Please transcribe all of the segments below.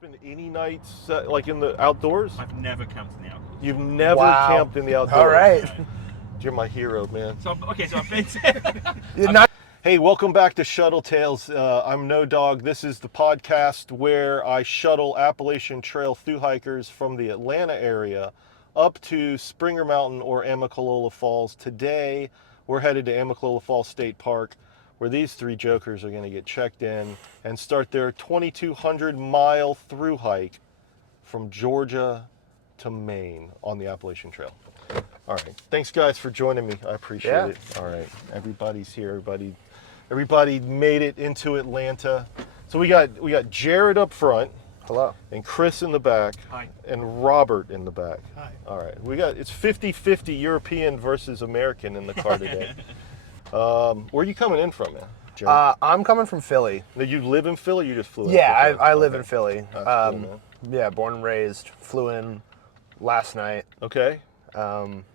spend any nights like in the outdoors? I've never camped in the outdoors. You've never Wow. camped in the outdoors. All right. No. You're my hero, man. So I've been to... You're not. Hey, welcome back to Shuttle Tales. I'm No Dog. This is the podcast where I shuttle Appalachian Trail thru-hikers from the Atlanta area up to Springer Mountain or Amicalola Falls. Today, we're headed to Amicalola Falls State Park, where these three jokers are going to get checked in and start their 2,200-mile thru-hike from Georgia to Maine on the Appalachian Trail. All right. Thanks, guys, for joining me. I appreciate it. All right. Everybody's here. Everybody made it into Atlanta. So we got Jared up front. Hello. And Chris in the back. Hi. And Robert in the back. Hi. All right. It's 50-50 European versus American in the car today. Where are you coming in from, man? Jared? I'm coming from Philly. Now, you live in Philly? You just flew in? Yeah, I live in Philly. That's cool, man. Yeah, born and raised. Flew in last night. Okay.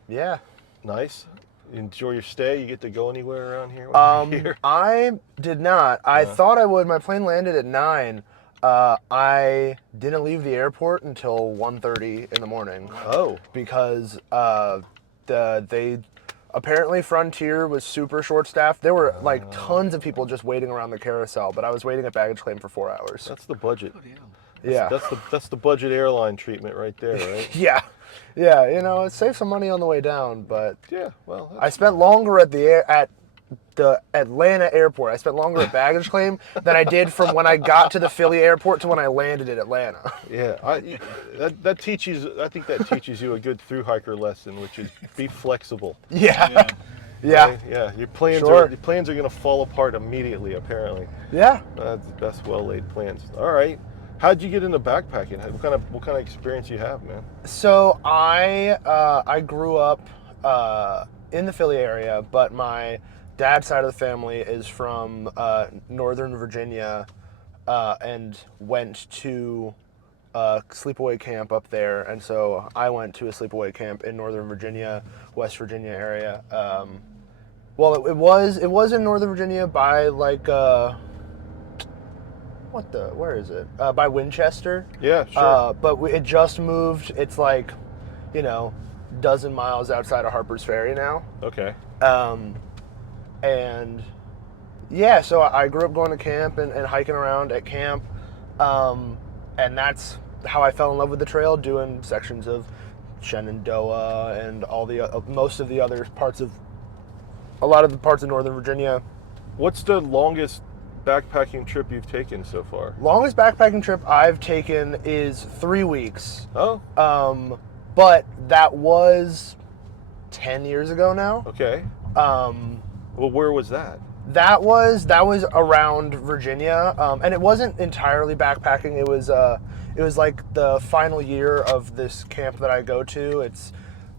Yeah. Nice. Enjoy your stay. You get to go anywhere around here? When you're here? I did not. I thought I would. My plane landed at 9. I didn't leave the airport until 1:30 in the morning. Oh. Because they apparently Frontier was super short-staffed. There were like tons of people just waiting around the carousel, but I was waiting at baggage claim for 4 hours. That's the budget. Yeah. That's the budget airline treatment right there, right? Yeah, you know, it saved some money on the way down, but Yeah, well, I spent longer at the Atlanta airport. I spent longer at baggage claim than I did from when I got to the Philly airport to when I landed in Atlanta. yeah. I think that teaches you a good thru-hiker lesson, which is be flexible. Yeah. Yeah. Right? Yeah, your plans Sure. are going to fall apart immediately, apparently. Yeah. That's the best well-laid plans. All right. How'd you get into backpacking? What kind of experience you have, man? So I grew up in the Philly area, but my dad's side of the family is from Northern Virginia, and went to sleepaway camp up there, and so I went to a sleepaway camp in Northern Virginia, West Virginia area. Well, it was in Northern Virginia by like where is it? By Winchester. Yeah, sure. But it just moved. It's like, dozen miles outside of Harper's Ferry now. Okay. And yeah, so I grew up going to camp and hiking around at camp. And that's how I fell in love with the trail, doing sections of Shenandoah and all the most of the other parts of a lot of the parts of Northern Virginia. What's the longest backpacking trip you've taken so far? Longest backpacking trip I've taken is 3 weeks. Oh. But that was 10 years ago now. Okay. Well, where was that? That was around Virginia, and it wasn't entirely backpacking. It was like the final year of this camp that I go to.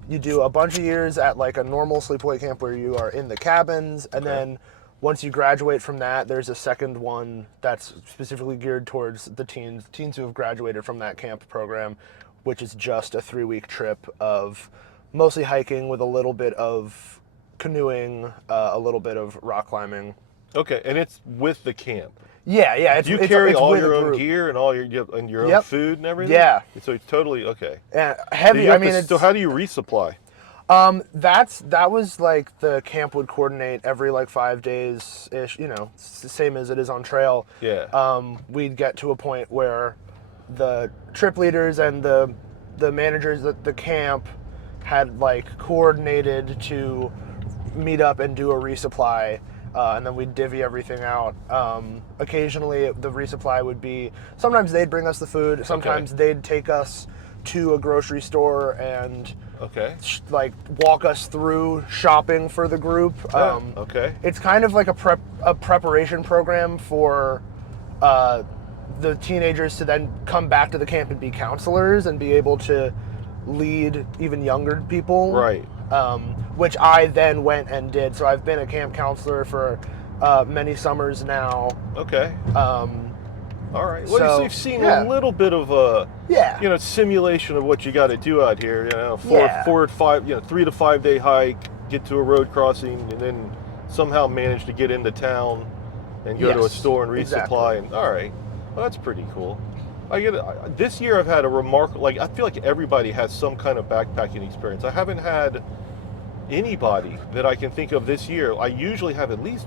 You do a bunch of years at like a normal sleepaway camp where you are in the cabins, and then once you graduate from that, there's a second one that's specifically geared towards the teens who have graduated from that camp program, which is just a 3-week trip of mostly hiking with a little bit of canoeing, a little bit of rock climbing. Okay, and it's with the camp. Yeah. Do you carry all with your a own group. gear and all your own food and everything? Yeah. So it's totally okay. Heavy. So how do you resupply? That was like the camp would coordinate every like 5 days ish. It's the same as it is on trail. Yeah. We'd get to a point where the trip leaders and the managers at the camp had like coordinated to meet up and do a resupply, and then we'd divvy everything out. Occasionally the resupply would be, sometimes they'd bring us the food, sometimes they'd take us to a grocery store and like walk us through shopping for the group. It's kind of like a preparation program for the teenagers to then come back to the camp and be counselors and be able to lead even younger people. Right. Which I then went and did. So I've been a camp counselor for many summers now. Okay. All right. Well, So, you've seen yeah. a little bit of a Yeah. Simulation of what you got to do out here. 3 to 5 day hike, get to a road crossing, and then somehow manage to get into town and go to a Yes, store and resupply. exactly. And all right, well, that's pretty cool. This year I've had a remarkable, like, I feel like everybody has some kind of backpacking experience. I haven't had anybody that I can think of this year. I usually have at least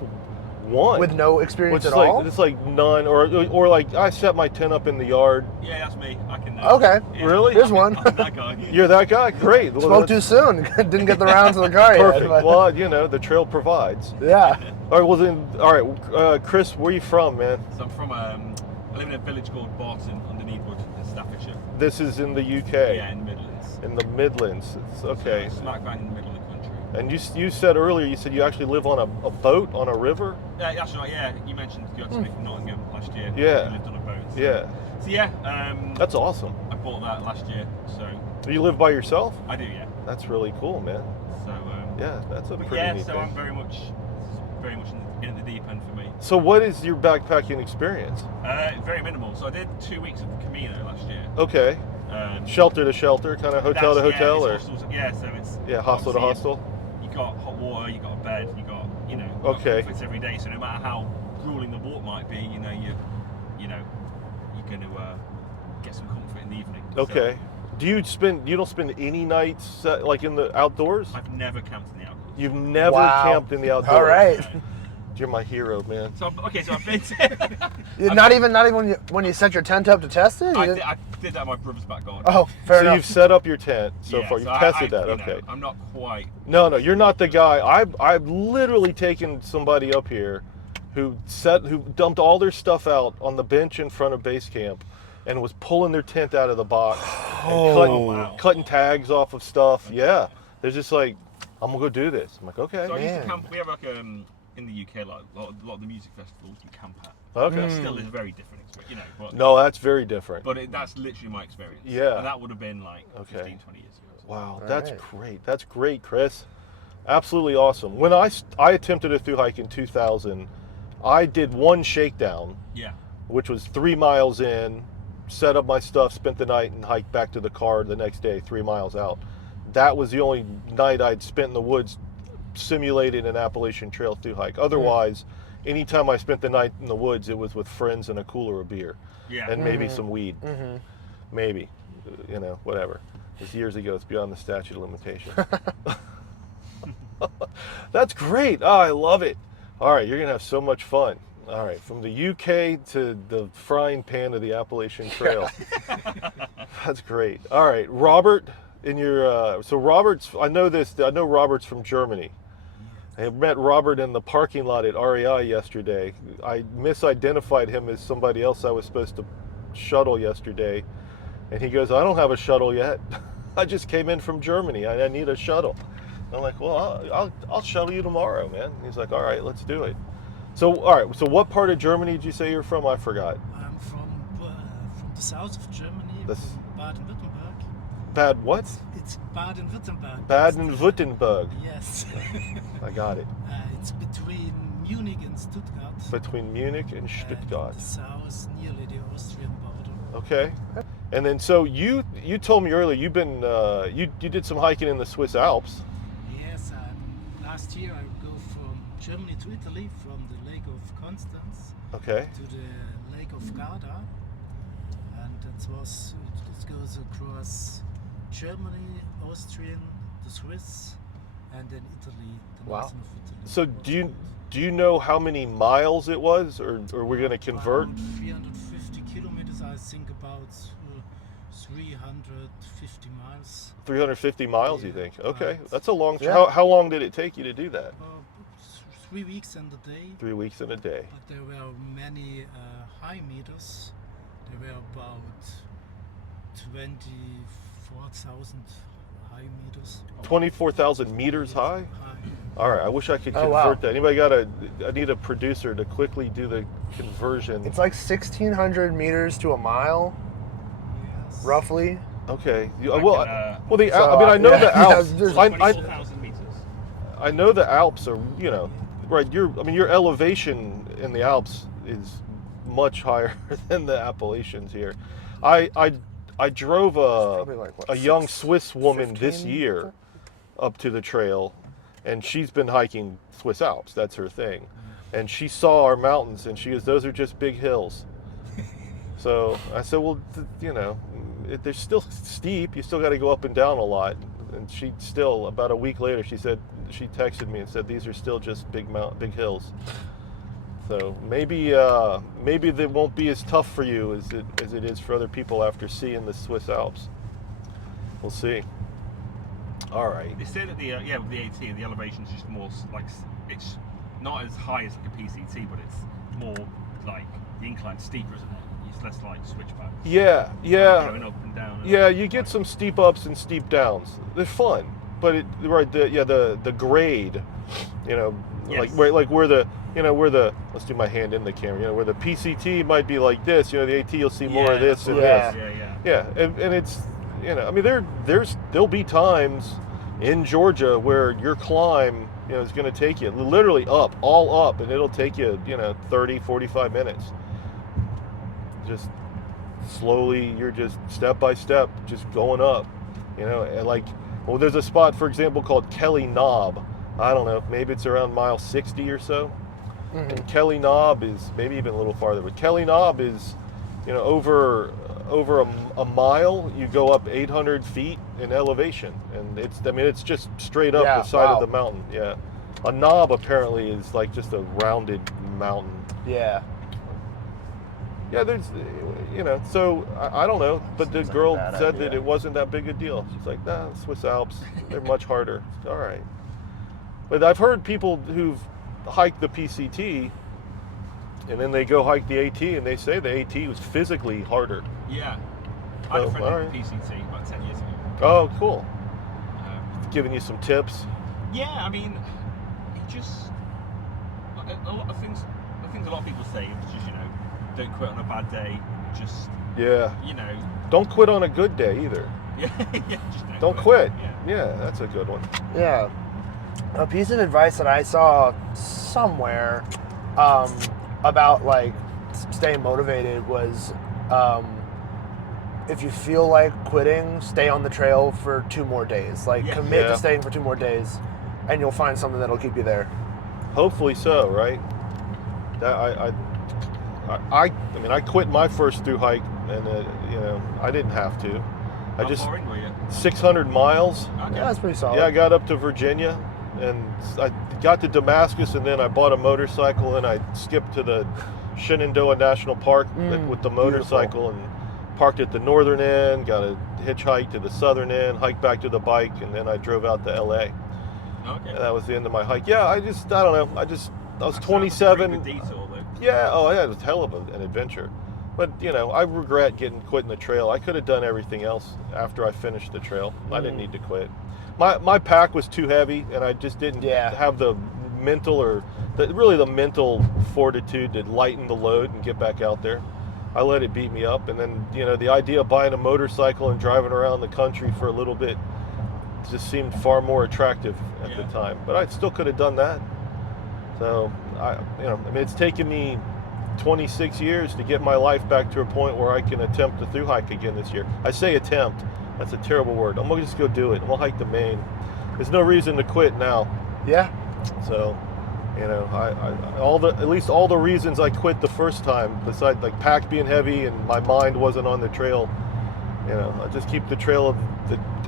one. With no experience Which at is all? it's like none, or like I set my tent up in the yard. Yeah, that's me. I can. Okay. Yeah, Really? Here's one. I'm that guy. You're that guy? Great. Well, Spoke too soon. Didn't get the rounds of the car perfect. yet. But Well, you know, the trail provides. yeah. All right, well then, all right, Chris, where are you from, man? So I'm from. I live in a village called Barton, underneath Wood, in Staffordshire. This is in the UK. Yeah, in the Midlands. In the Midlands. It's okay. So smack bang in the middle of the country. And you said earlier, you said you actually live on a boat on a river? Yeah, that's right. Yeah, you mentioned you had somebody from Nottingham last year. Yeah. You lived on a boat. So. Yeah. So yeah. That's awesome. I bought that last year. So You live by yourself? I do. Yeah. That's really cool, man. So. Yeah, that's a pretty Yeah. neat So thing. I'm very much in the deep end for me. So what is your backpacking experience? Very minimal. So I did 2 weeks of the Camino last year. Okay. Shelter to shelter, kind of hotel to hotel, or so it's hostel to obviously hostel. You got hot water, you got a bed, you got Okay. comforts every day. So no matter how grueling the walk might be, you can get some comfort in the evening. Okay. So You don't spend any nights like in the outdoors? I've never camped in the outdoors. You've never Wow. camped in the outdoors. All right. You're my hero, man. So I've been to. Not even when you set your tent up to test it. I did that at my brother's back garden. Oh, fair So enough. you've set up your tent so Yeah, far. so You've tested that. you know, Okay. I'm not quite. No, you're not the guy. I've literally taken somebody up here who dumped all their stuff out on the bench in front of base camp and was pulling their tent out of the box and cutting tags off of stuff. Yeah. They're just like, I'm gonna go do this. I'm like, okay. So I used to Man. camp. We have like in the UK, like a lot of the music festivals, you camp at. Okay. It still is a very different experience, But, No, that's very different. but that's literally my experience. Yeah. And that would have been like Okay. 15, 20 years ago. Wow, All that's right. great. That's great, Chris. Absolutely awesome. When I attempted a thru-hike in 2000, I did one shakedown, Yeah. which was 3 miles in, set up my stuff, spent the night, and hiked back to the car the next day, 3 miles out. That was the only night I'd spent in the woods simulating an Appalachian Trail thru-hike. Otherwise, anytime I spent the night in the woods, it was with friends and a cooler of beer. Yeah. And maybe some weed. Mm-hmm. Maybe. Whatever. It's years ago. It's beyond the statute of limitation. That's great. Oh, I love it. All right, you're going to have so much fun. All right, from the UK to the frying pan of the Appalachian Trail. That's great. All right, Robert, so Robert's, I know Robert's from Germany. I met Robert in the parking lot at REI yesterday. I misidentified him as somebody else I was supposed to shuttle yesterday. And he goes, I don't have a shuttle yet. I just came in from Germany. I need a shuttle. I'm like, well, I'll shuttle you tomorrow, man. He's like, all right, let's do it. So, all right. So, what part of Germany did you say you're from? I forgot. I'm from the south of Germany, This- from Baden-Württemberg. Bad what? It's Baden-Württemberg. Baden-Württemberg. Yes. I got it. It's between Munich and Stuttgart. Between Munich and Stuttgart. The south, nearly the Austrian border. Okay. And then, so you told me earlier you've been you did some hiking in the Swiss Alps. Yes, last year I go from Germany to Italy, from the Lake of Constance Okay. to the Lake of Garda, and it goes across Germany, Austrian, the Swiss, and then Italy, the Wow. northern of Italy. So do you know how many miles it was, or we're going to convert? Around 350 kilometers, I think about 350 miles. 350 miles, you Yeah, think? Okay, right. that's a long. Yeah. How long did it take you to do that? 3 weeks and a day, 3 weeks and a day. but there were many high meters. There were about 24,000 high meters. 24,000 meters high. All right, I wish I could Oh, convert wow. that. Anybody I need a producer to quickly do the conversion. It's like 1,600 meters to a mile, Yes. roughly. Okay. Like Well, an, I know yeah, the Alps. there's- I 24,000 meters. I know the Alps are, right. Your elevation in the Alps is much higher than the Appalachians here. I drove Probably like, what, a young 6, Swiss woman this 15? year up to the trail, and she's been hiking Swiss Alps. That's her thing. And she saw our mountains, and she goes, "Those are just big hills." So I said, well, they're still steep. You still got to go up and down a lot. And she still, about a week later, she texted me and said, these are still just big hills. So maybe they won't be as tough for you as it is for other people after seeing the Swiss Alps. We'll see. All right. They say that with the AT, the elevation is just more like, it's not as high as like a PCT, but it's more like the incline's steeper, isn't it? It's less like switchbacks. Yeah. Going up and down. Yeah, you get some steep ups and steep downs. They're fun, but the grade, Yes. where the let's do my hand in the camera, where the PCT might be like this, the AT you'll see more of this and Yeah. this. Yeah, and it's, I mean, there'll be times in Georgia where your climb, is going to take you literally all up, and it'll take you, 30, 45 minutes. Just slowly, you're just step by step, just going up, and there's a spot, for example, called Kelly Knob. I don't know, maybe it's around mile 60 or so. Mm-hmm. And Kelly Knob is maybe even a little farther, but Kelly Knob is, over a mile, you go up 800 feet in elevation, and it's just straight up the side of the mountain. Yeah, a knob apparently is like just a rounded mountain. Yeah. Yeah, there's, so I don't know, but the Seems like girl a bad said idea. that it wasn't that big a deal. She's like, nah, Swiss Alps, they're much harder. All right. But I've heard people who've hiked the PCT, and then they go hike the AT, and they say the AT was physically harder. Yeah. I had a friend alright. with PCT about 10 years ago. Oh, cool. Um, Giving you some tips. Yeah, I mean, it just a lot of things. The things a lot of people say is just don't quit on a bad day. Just Yeah. Don't quit on a good day either. Yeah, just Don't quit. Yeah. Yeah, that's a good one. Yeah. A piece of advice that I saw somewhere about like staying motivated was if you feel like quitting, stay on the trail for 2 more days. Like commit to staying for 2 more days, and you'll find something that'll keep you there. Hopefully so, right? That I quit my first thru hike, and I didn't have to. How far in were you? 600 miles. Okay. Yeah, that's pretty solid. Yeah, I got up to Virginia, and I got to Damascus, and then I bought a motorcycle, and I skipped to the Shenandoah National Park with the motorcycle, and parked at the northern end, got a hitchhike to the southern end, hiked back to the bike, and then I drove out to LA. Okay. And that was the end of my hike. Yeah, I don't know. I was That 27. sounds like a pretty good detour, though. Yeah, oh yeah, it was a hell of an adventure. But, I regret quitting the trail. I could have done everything else after I finished the trail. I didn't need to quit. My pack was too heavy, and I just didn't have the mental the mental fortitude to lighten the load and get back out there. I let it beat me up, and then, the idea of buying a motorcycle and driving around the country for a little bit just seemed far more attractive at the time. But I still could have done that. So, it's taken me 26 years to get my life back to a point where I can attempt the thru-hike again this year. I say attempt. That's a terrible word. I'm going to just go do it. I'm going to hike the Main. There's no reason to quit now. Yeah. So, at least all the reasons I quit the first time, besides like pack being heavy and my mind wasn't on the trail, I just keep the trail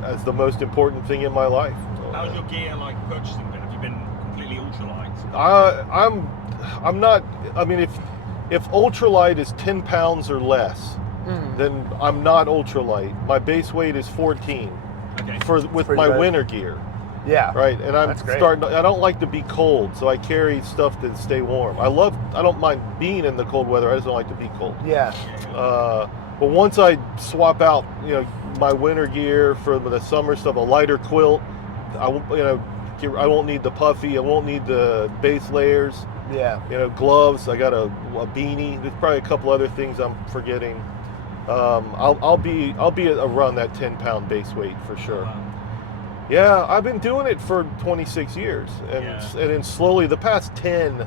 as the most important thing in my life. So, How's your gear purchasing been? Have you been completely ultralight? I'm not. I mean, if ultralight is 10 pounds or less, then I'm not ultralight. My base weight is 14 Okay. with Pretty my good. winter gear. Yeah. Right, and I'm That's great. starting. I don't like to be cold, so I carry stuff to stay warm. I don't mind being in the cold weather. I just don't like to be cold. Yeah. But once I swap out, my winter gear for the summer stuff, a lighter quilt, I won't need the puffy. I won't need the base layers. Yeah. Gloves. I got a beanie. There's probably a couple other things I'm forgetting. I'll be around that 10-pound base weight for sure. Yeah, I've been doing it for 26 years, and then slowly the past 10,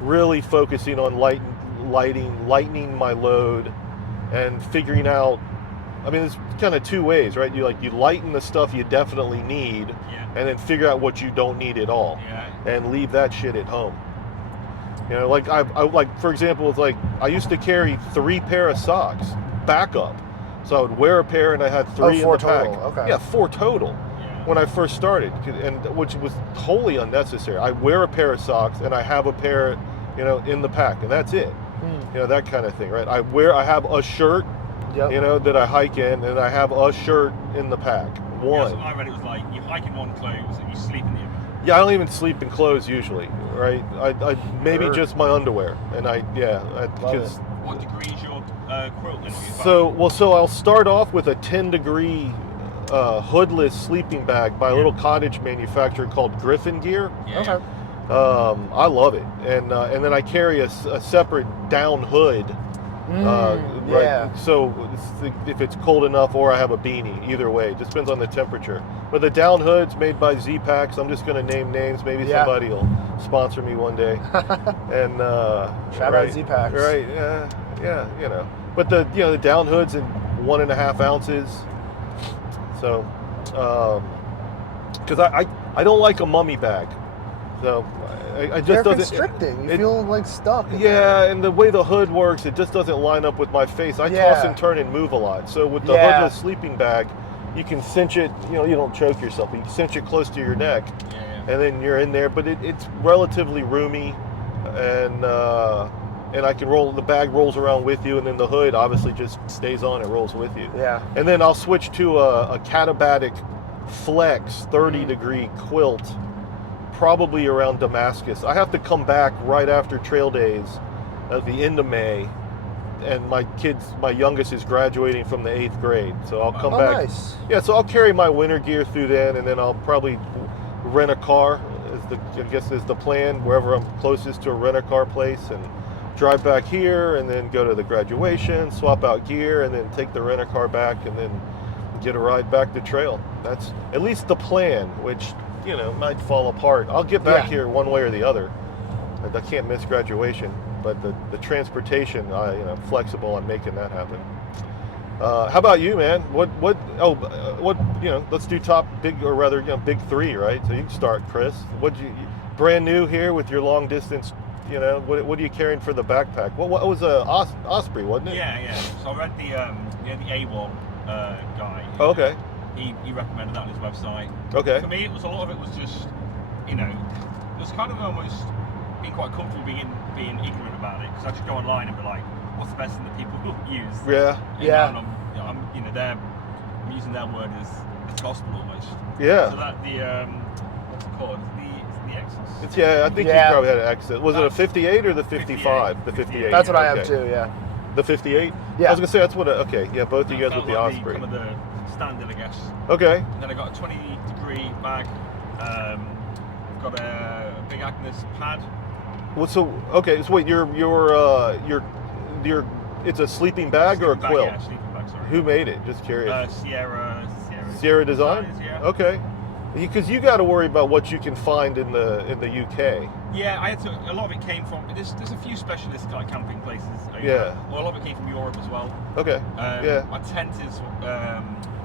really focusing on lightening my load, and figuring out. I mean, it's kind of 2 ways, right? You lighten the stuff you definitely need, and then figure out what you don't need at all, and leave that shit at home. You know, like I like, for example, it's like I used to carry 3 pair of socks backup, so I would wear a pair and I had 3 in 4 the pack. total, okay. Yeah, 4 total. Yeah. When I first started, and which was wholly unnecessary. I wear a pair of socks and I have a pair, you know, in the pack, and that's it. You know, that kind of thing, right? I have a shirt, Yep. you know, that I hike in, and I have a shirt in the pack. Yeah, One. so I read it was like you hike in one clothes and you sleep in the other. Yeah, I don't even sleep in clothes usually, right? I maybe Sure. just my underwear, and Love because What degree is your quilt then? so I'll start off with a 10-degree hoodless sleeping bag by a little cottage manufacturer called Griffin Gear. Yeah. Okay. I love it, and then I carry a separate down hood. Right. Yeah. So if it's cold enough, or I have a beanie, either way, it just depends on the temperature. But the down hood's made by Z-Packs. I'm just going to name names. Maybe Yeah. somebody will sponsor me one day. And Shout out Z-Packs. Right? Yeah. You know. But the down hood's in 1.5 ounces. So, because I don't like a mummy bag. So I just They're doesn't. constricting. You it- feel like stuck. in there. Yeah, and the way the hood works, it just doesn't line up with my face. I Yeah. toss and turn and move a lot. So with the Yeah. hoodless sleeping bag, you can cinch it, you know, you don't choke yourself, but you cinch it close to your neck, Yeah. and then you're in there. But it's relatively roomy, and I can roll, the bag rolls around with you, and then the hood obviously just stays on and rolls with you. Yeah. And then I'll switch to a Catabatic Flex 30-degree quilt, probably around Damascus. I have to come back right after trail days at the end of May, and my youngest is graduating from the 8th grade, so I'll come Oh, back. nice. Yeah, so I'll carry my winter gear through then, and then I'll probably rent a car, is the plan, wherever I'm closest to a rent-a-car place, and drive back here, and then go to the graduation, swap out gear, and then take the rent-a-car back, and then get a ride back to trail. That's at least the plan, which, you know, might fall apart. I'll get back Yeah. here one way or the other. I can't miss graduation, but the transportation, I'm flexible on making that happen. How about you, man? What, let's do top big, or rather, big 3, right? So you can start, Chris. Brand new here with your long distance, what are you carrying for the backpack? What was Osprey, wasn't it? Yeah. So I read the A1 guy. Oh, okay. He recommended that on his website. Okay. For me, a lot of it was just, it was kind of almost being quite comfortable being ignorant about it, because I just go online and be like, what's the best thing that people use? Yeah. Yeah. And I'm using their word as gospel almost. Yeah. So that what's it called? It's the Exos. I think Yeah. you probably had an exit. Was it a 58 or the 55? The 58. That's what I have okay. too. Yeah. The 58? Yeah. I was gonna say that's what. Okay, yeah, both of you guys That with the was Osprey. kind of the standard, I guess. Okay. And then I got a 20-degree bag. I've got a big Agnes pad. Well, so wait, it's a sleeping bag or a Sleeping bag, quilt? Yeah, sleeping bag, sorry. Who made it? Just curious. Sierra Design? Designs, yeah. Okay. Because you got to worry about what you can find in the UK. Yeah, I had to. A lot of it came from. There's a few specialist like camping places. Yeah. Well, a lot of it came from Europe as well. Okay. Yeah. My tent is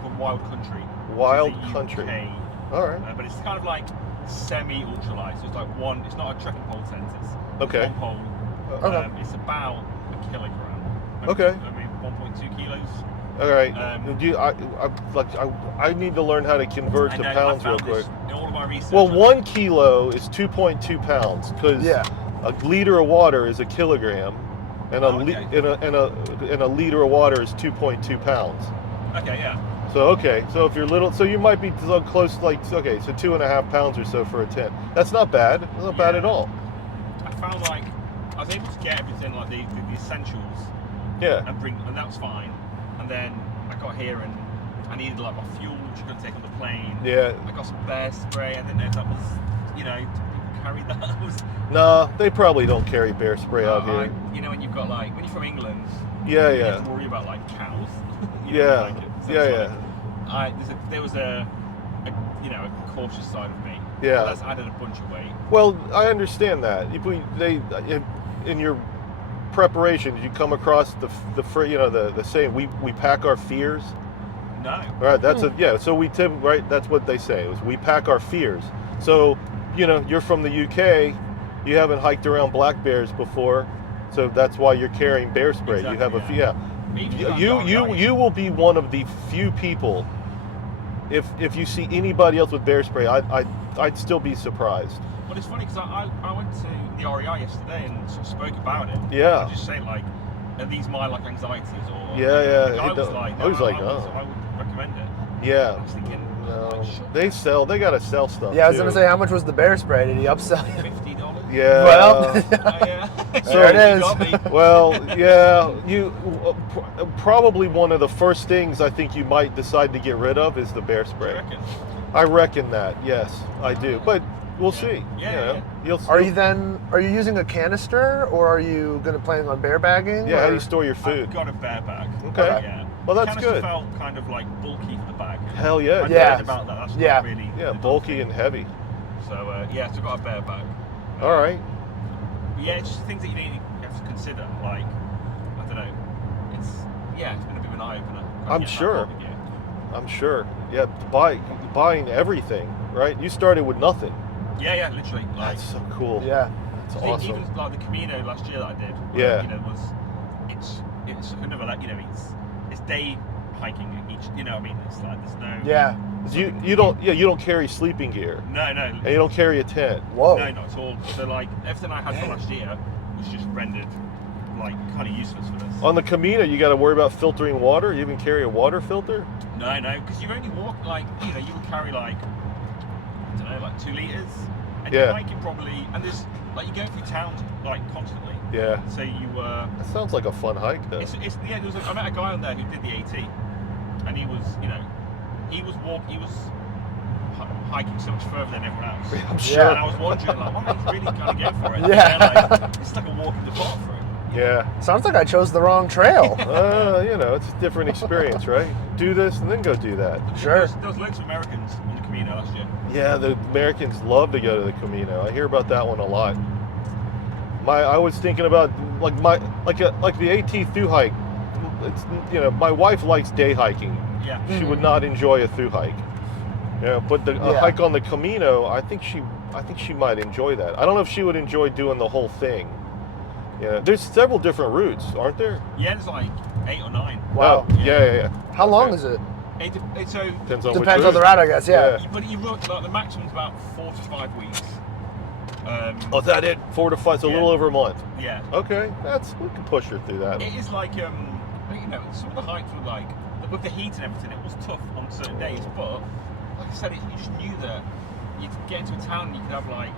called Wild Country. Wild which is a Country. UK, All right. but it's kind of like semi-ultralight. So it's like one. It's not a trekking pole tent. It's Okay. one pole. Okay. It's about a kilogram. Okay. I mean, 1.2 kilos. All right. Um, I need to learn how to convert I to know, pounds I real found quick. this in all of my research. Well, 1 kilo is 2.2 pounds because Yeah. a liter of water is a kilogram, and Okay. and a liter of water is 2.2 pounds. Okay, yeah. So so if you're little, so you might be so close, so 2.5 pounds or so for a tent. That's not bad. That's not bad Yeah. at all. I found I was able to get everything like the essentials Yeah. and that was fine. And then I got here and I needed like my fuel, which I couldn't take on the plane. Yeah. I got some bear spray. I didn't know if that was, do people carry that? No, they probably don't carry bear spray out here. When you've got when you're from England, Yeah, you yeah. have to worry about cows. Yeah. There was a cautious side of me. Yeah. That's added a bunch of weight. Well, I understand that. In your preparation, did you come across the saying, we pack our fears? No. Right, so right, that's what they say, is we pack our fears. So, you're from the UK, You haven't hiked around black bears before, so that's why you're carrying bear spray. You have Exactly, You will be one of the few people. If you see anybody else with bear spray, I'd still be surprised. Well, it's funny because I went to the REI yesterday and sort of spoke about it. Yeah. I just say like, are these my like anxieties or? Yeah. I was like, no, I was like, I would recommend it. Yeah. I was thinking, No, sure. they gotta sell stuff. Yeah, I was too. gonna say, how much was the bear spray? Did he upsell you? $50. Yeah. Well, Yeah. There it You is. got me. Well, yeah, probably one of the first things I think you might decide to get rid of is the bear Do you spray. reckon? I reckon that, yes, I do. But we'll see. Yeah. You'll Are you using a canister, or are you gonna plan on bear bagging? Yeah, how do or- you store your food? I've got a bear bag. Okay. Yeah. Well, that's Canister good. felt kind of like bulky for the bag. Hell yeah. it Yeah. does. About that. That's Yeah. not really. Yeah, the bulky and heavy. So so I've got a bear bag. All right. Yeah, it's just things that you have to consider. Like, I don't know. It's been a bit of an eye opener. I'm sure. I'm sure. Yeah, buying everything, right? You started with nothing. Yeah, literally. Like, That's so cool. Yeah. That's I think awesome. even like the Camino last year that I did. Yeah. It's kind of like it's day hiking each. You know what I mean? It's like there's no. Yeah. You don't carry sleeping gear, No. and you don't carry a tent. Whoa. No, not at all. So like everything I had for last year was just rendered like kind of useless for this. On the Camino, you got to worry about filtering water. You even carry a water filter. No, because you only walk like you would carry like I don't know, like 2 liters, and Yeah. you're hiking probably, and there's like you're going through towns like constantly. Yeah. So you That sounds like a fun hike, though. there was I met a guy on there who did the AT, and he was hiking so much further than everyone else. I'm Yeah. sure. And I was wondering like, why he's really kind of going for it. Yeah. And then, like, it's like a walk in the park for him. Yeah. Sounds like I chose the wrong trail. It's a different experience, right? Do this and then go do that. Sure. There was loads of Americans on the Camino last year. Yeah, the Americans love to go to the Camino. I hear about that one a lot. I was thinking about like the AT thru hike. It's my wife likes day hiking. Yeah. She would not enjoy a thru hike. But a Yeah. hike on the Camino, I think she might enjoy that. I don't know if she would enjoy doing the whole thing. Yeah, there's several different routes, aren't there? Yeah, there's like 8 or 9. Wow. Oh, yeah. How long Okay. is it? So Depends on which Depends on the route. route, I guess. Yeah. Yeah. but you wrote like the maximum's about 4 to 5 weeks. Oh, is that it? 4 to 5, so a Yeah. little over a month. Yeah. Okay, we can push her through that. It is like some of the hikes were like with the heat and everything. It was tough on certain days, but like I said, you just knew that you'd get into a town and you could have like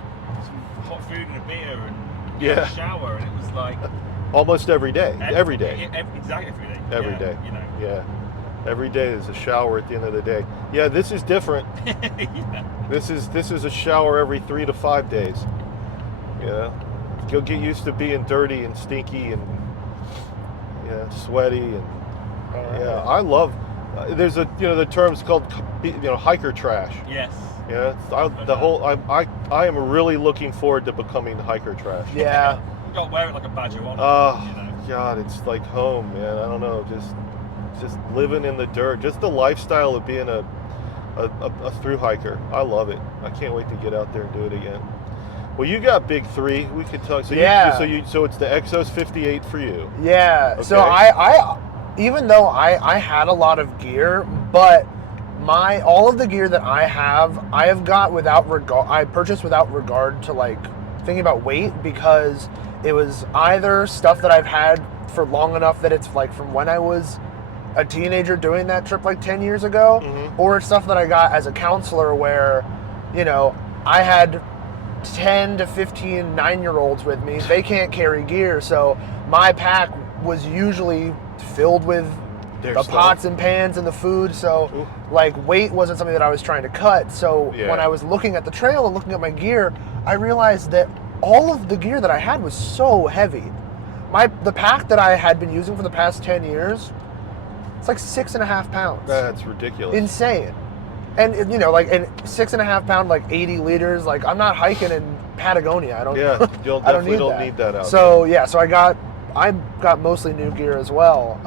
some hot food and a beer and Yeah. a shower, and it was like Almost every day. Every day. Exactly every day. Every Yeah, day. Yeah. Every day is a shower at the end of the day. Yeah, this is different. Yeah. This is a shower every 3 to 5 days. You'll get used to being dirty and stinky and sweaty and yeah. I love. There's the term's called hiker trash. Yes. Yeah, I am really looking forward to becoming hiker trash. Yeah. You got to wear it like a badge of honor. Oh God, it's like home, man. I don't know, just living in the dirt, just the lifestyle of being a thru hiker. I love it. I can't wait to get out there and do it again. Well, you got big 3. We could talk. So Yeah. So it's the Exos 58 for you. Yeah. Okay. So I even though I had a lot of gear, but all of the gear that I have got without regard. I purchased without regard to like thinking about weight, because it was either stuff that I've had for long enough that it's like from when I was a teenager doing that trip like 10 years ago, or it's stuff that I got as a counselor where, I had 10 to 15 9-year-olds with me. They can't carry gear, so my pack was usually filled with Their the stuff. pots and pans and the food. So Ooh. like weight wasn't something that I was trying to cut. So Yeah. when I was looking at the trail and looking at my gear, I realized that all of the gear that I had was so heavy. The pack that I had been using for the past 10 years, it's like 6.5 pounds. That's ridiculous. Insane. And and 6.5 pound, like 80 liters. Like I'm not hiking in Patagonia. I don't. Yeah, you'll I don't definitely need don't that. need that out So yeah, so I got mostly new gear as well.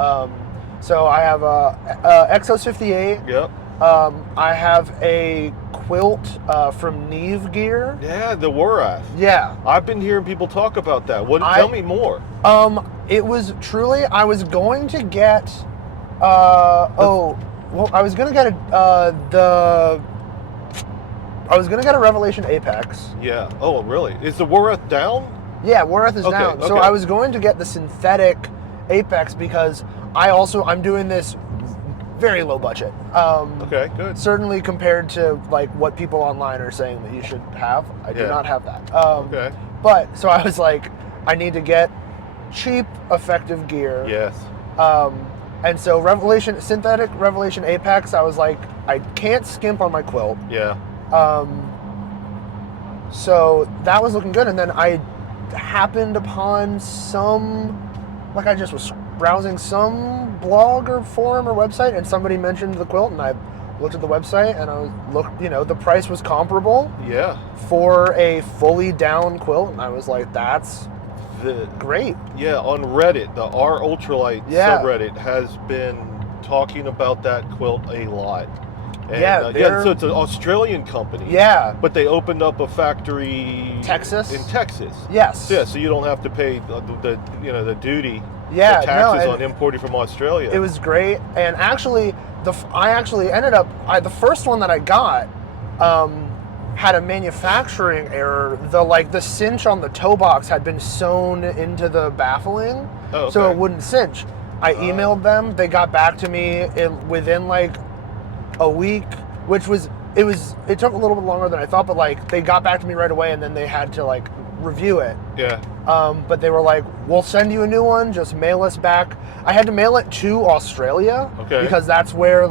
So I have a Exos 58. Yep. I have a quilt from Neve Gear. Yeah, the Warath. Yeah. I've been hearing people talk about that. I- Tell me more. It was truly, I was going to get, I was going to get I was going to get a Revelation Apex. Yeah. Oh, really? Is the Warath down? Yeah, Warath is Okay, down. So okay. I was going to get the synthetic Apex because I'm doing this very low budget. Okay, good. Certainly compared to like what people online are saying that you should have. I do Yeah. not have that. Okay. But so I was like, I need to get cheap, effective gear. Yes. And so synthetic Revelation Apex, I was like, I can't skimp on my quilt. Yeah. So that was looking good. And then I happened upon I just was browsing some blog or forum or website, and somebody mentioned the quilt, and I looked at the website, and the price was comparable Yeah. for a fully down quilt, and I was like, that's The great. Yeah, on Reddit, the R Ultralight Yeah. subreddit has been talking about that quilt a lot. And, Yeah, so it's an Australian company. Yeah. But they opened up a factory Texas? in Texas. Yes. Yeah, so you don't have to pay the duty, Yeah, the taxes no, on importing from Australia. It was great, and actually, I actually ended up the first one that I got had a manufacturing error. The cinch on the toe box had been sewn into the baffling, Oh, so okay. it wouldn't cinch. I emailed them. They got back to me within like a week, it took a little bit longer than I thought, but they got back to me right away, and then they had to review it. Yeah. But they were like, we'll send you a new one, just mail us back. I had to mail it to Australia. Okay. Because that's where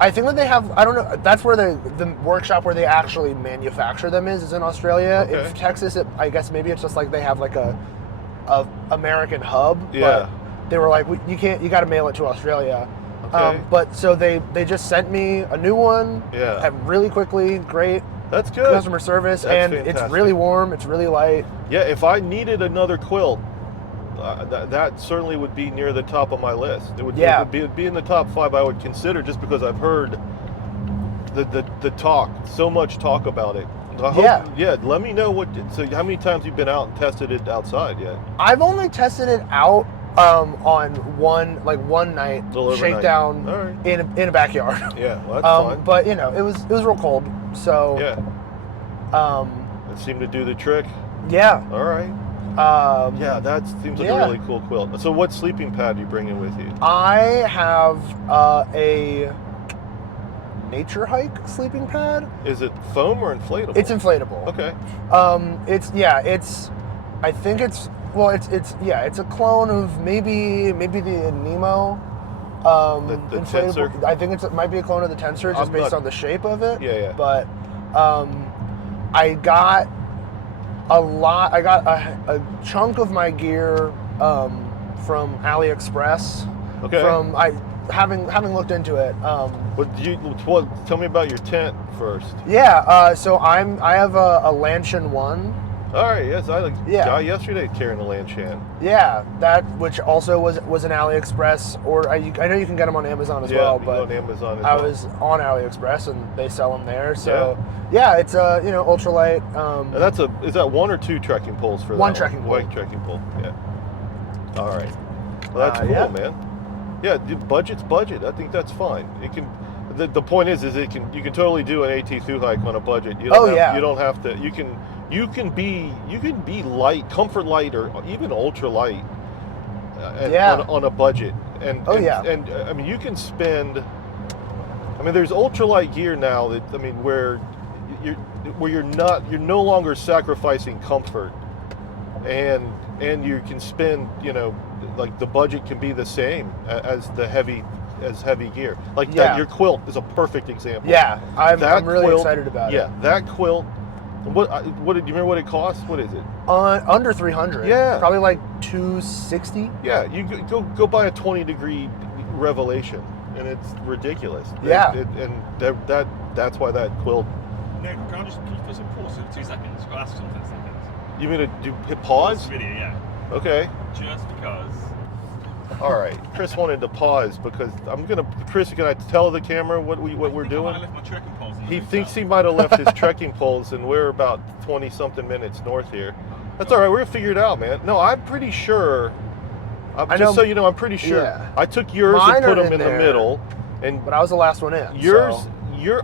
I think that they have, I don't know, that's where the workshop where they actually manufacture them is in Australia. Okay. In Texas, I guess maybe it's just they have a American hub. Yeah. But they were like, you got to mail it to Australia. Okay. But so they just sent me a new one. Yeah. Really quickly, great That's good. customer service, That's and fantastic. it's really warm, it's really light. Yeah, if I needed another quilt, that certainly would be near the top of my list. It would be in the top 5 I would consider, just because I've heard the talk, so much talk about it. I hope, yeah. Let me know so how many times you've been out and tested it outside yet? I've only tested it out on one night, Little overnight. shakedown All right. in a backyard. Yeah, well, that's fine. But it was real cold, so Yeah, it seemed to do the trick. yeah. All right. Yeah, that seems like a really cool quilt. So what sleeping pad are you bringing with you? I have a nature hike sleeping pad. Is it foam or inflatable? It's inflatable. Okay. It's a clone of maybe the Nemo. The inflatable. Tensor? I think it might be a clone of the Tensor, just based on the shape of it. Yeah. But I got a chunk of my gear from AliExpress. Okay. Having looked into it. Tell me about your tent first. Yeah. So I have a Lanshan 1. All right. Yes, I Yeah. guy yesterday carrying a Lanshan. Yeah, that which also was an AliExpress, or I know you can get them on Amazon as well. you But go on Amazon as I well. was on AliExpress and they sell them there. So yeah, it's ultralight. And is that 1 or 2 trekking poles for that? One trekking pole. White trekking pole. Yeah. All right. Well, that's cool, yeah. man. Yeah, budget's budget. I think that's fine. It can. The point is you can totally do an AT thru-hike on a budget. You don't have to. You can be light, comfort light, or even ultra light, on a budget. And I mean, you can spend. I mean, there's ultralight gear now where you're no longer sacrificing comfort, and you can spend, the budget can be the same as heavy gear. Your quilt is a perfect example. Yeah, I'm really quilt, excited about it. Yeah, that quilt. What do you remember what it costs? What is it? Under 300. Yeah. Probably like 260. Yeah, you go buy a 20-degree Revelation, and it's ridiculous. Yeah. That's why that quilt. Nick, can you put some pause for 2 seconds? I've got to ask something for 2 seconds. You mean to hit pause? This video, yeah. Okay. Just because All right, Chris wanted to pause because Chris, can I tell the camera what we're I think I doing? might have left my trekking poles in the He hotel. thinks he might have left his trekking poles, and we're about 20-something minutes north here. That's all right. We're gonna figure it out, man. No, I'm pretty sure. I Just know- so you know, I'm pretty sure. Yeah. I took yours Mine and put are them in in the there. middle, and But I was the last one in. yours, so-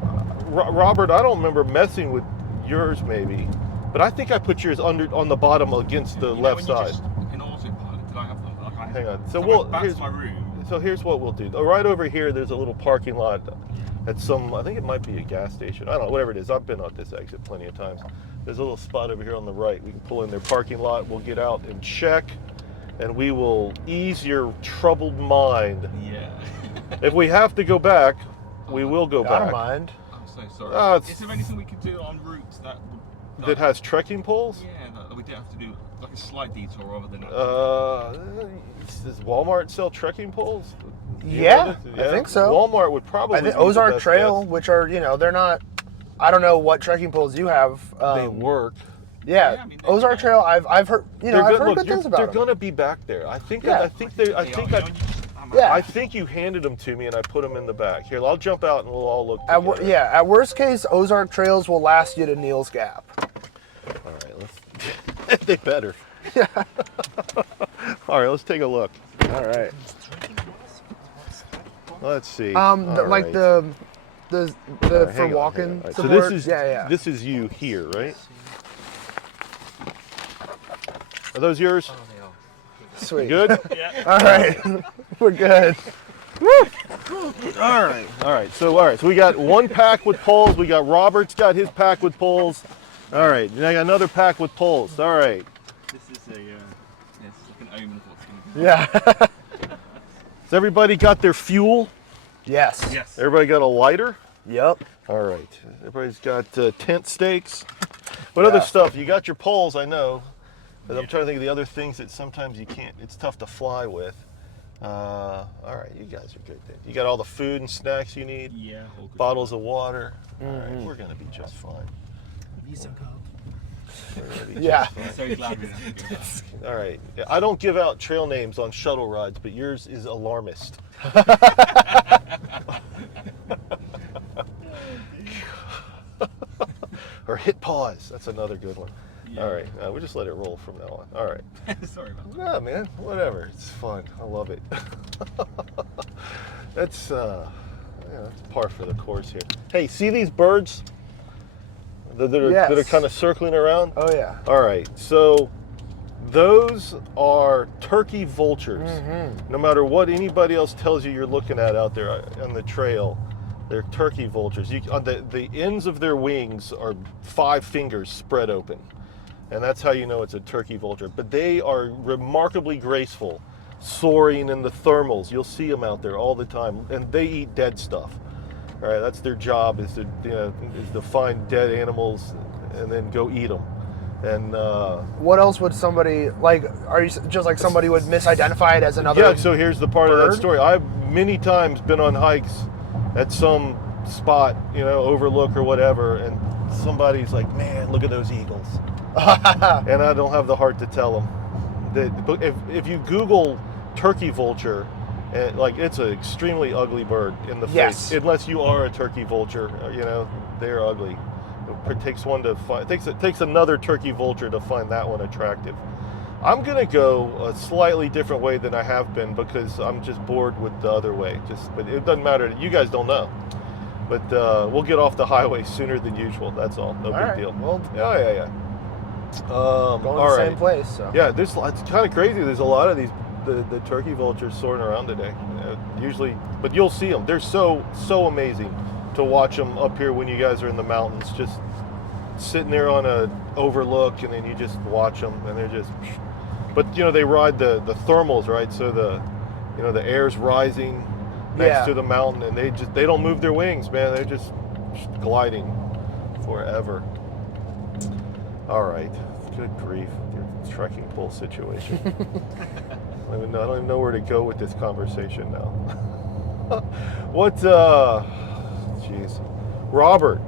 Robert. I don't remember messing with yours, maybe, but I think I put yours on the bottom against the You know, left when you side. just, in autopilot, did I have them? Like, Hang on. So I we'll went back here's to my room. So here's what we'll do. Right over here, there's a little parking lot at some, I think it might be a gas station. I don't know, whatever it is. I've been on this exit plenty of times. There's a little spot over here on the right. We can pull in their parking lot. We'll get out and check, and we will ease your troubled mind. Yeah. If we have to go back, we will go I back. don't mind. I'm so sorry. It's- Is there anything we could do on routes that That has trekking poles? Yeah, that we didn't have to do like a slight detour rather than. Does Walmart sell trekking poles? Do you Yeah, know this? I think so. Walmart would probably. I think be the Ozark best Trail, guess. which are, they're not. I don't know what trekking poles you have. They work. Yeah, Yeah, I mean, they- Ozark Trail. I've heard. I've heard good things about They're them. going to be back there. I think. Yeah. I think they. I think. Yeah. I think you handed them to me, and I put them in the back. Here, I'll jump out, and we'll all look. At, Together. at worst case, Ozark Trails will last you to Neil's Gap. All right. Let's. They better. Yeah. All right. Let's take a look. All right. Let's see. Like All right. the All right, for hang on, walking hang on. All right, support. So this is yeah. this is you here, right? Are those yours? Sweet. Good. Yeah. All right, we're good. All right. So we got one pack with poles. We got Robert's got his pack with poles. All right. And I got another pack with poles. All right. This is a. It's like an omen of what's going to be. Yeah. Has everybody got their fuel? Yes. Yes. Everybody got a lighter? Yep. All right. Everybody's got tent stakes. What other Yeah. stuff? You got your poles, I know. But I'm trying to think of the other things that sometimes you can't. It's tough to fly with. All right, you guys are good then. You got all the food and snacks you need. Yeah. All good. Bottles of water. All right, we're gonna be just fine. Visa card. We're gonna be Yeah. just fine. I'm so glad we don't have to go back. All right. I don't give out trail names on shuttle rides, but yours is alarmist. Or hit pause. That's another good one. Yeah. All right. We'll just let it roll from now on. All right. Sorry about that. Yeah, man. Whatever. It's fun. I love it. That's that's par for the course here. Hey, see these birds that are Yes. kind of circling around? Oh yeah. All right, so those are turkey vultures. Mm-hmm. No matter what anybody else tells you you're looking at out there on the trail, they're turkey vultures. On the ends of their wings are 5 fingers spread open, and that's how you know it's a turkey vulture. But they are remarkably graceful, soaring in the thermals. You'll see them out there all the time, and they eat dead stuff. All right, that's their job is to find dead animals and then go eat them. And What else would somebody like? Are you just like somebody would misidentify it as another? yeah, so here's the part of that bird? story. I've many times been on hikes at some spot, overlook or whatever, and somebody's like, "Man, look at those eagles," and I don't have the heart to tell them. But if you Google turkey vulture, it's an extremely ugly bird in the Yes. face. Unless you are a turkey vulture, they're ugly. It takes one to find. It takes another turkey vulture to find that one attractive. I'm gonna go a slightly different way than I have been because I'm just bored with the other way. But it doesn't matter. You guys don't know. But we'll get off the highway sooner than usual. That's all. No big right. deal. Well, yeah. going All to the right. same place. So. Yeah, it's kind of crazy. There's a lot of these the turkey vultures soaring around today. Usually, but you'll see them. They're so amazing to watch them up here when you guys are in the mountains, just sitting there on a overlook, and then you just watch them, and they're just. But they ride the thermals, right? So the air's rising next to the mountain, and they don't move their wings, man. They're just gliding forever. All right, good grief, your trekking pole situation. I don't even know where to go with this conversation now. Jeez, Robert,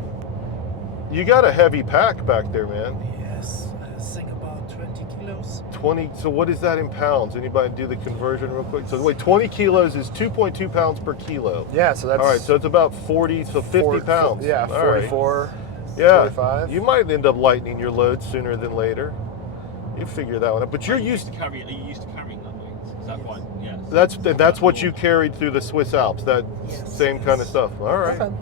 you got a heavy pack back there, man. Yes, I think about 20 kilos. 20. So what is that in pounds? Anybody do the conversion real quick? So wait, 20 kilos is 2.2 pounds per kilo. Yeah, so that's All right, so it's about 40, so 50 pounds. Yeah, All right. 44, Yeah, 25. you might end up lightening your load sooner than later. You figure that one out. But you're used to Are you used to carrying that weight? Is that why? Yes. that's what you carried through the Swiss Alps. That Yes, same kind of yes. stuff. All right. Okay.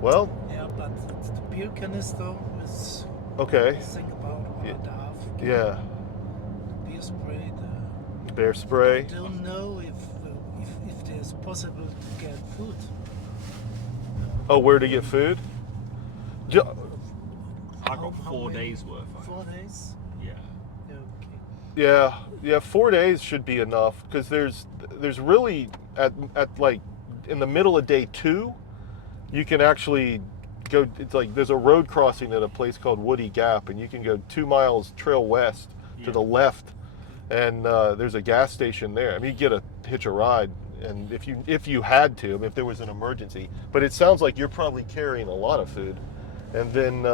Well, Yeah, but the beer canister is okay. think about 1.5. Yeah. Beer spray. Bear I spray. don't know if there's possible to get food. Oh, where to get food? Ju- I got How 4 many? days worth. 4 days. Yeah. Okay. Yeah, 4 days should be enough because there's really at like in the middle of day 2, you can actually go. It's like there's a road crossing at a place called Woody Gap, and you can go 2 miles trail west to the left, and there's a gas station there. I mean, you get a hitch a ride, and if you had to, if there was an emergency. But it sounds like you're probably carrying a lot of food. And then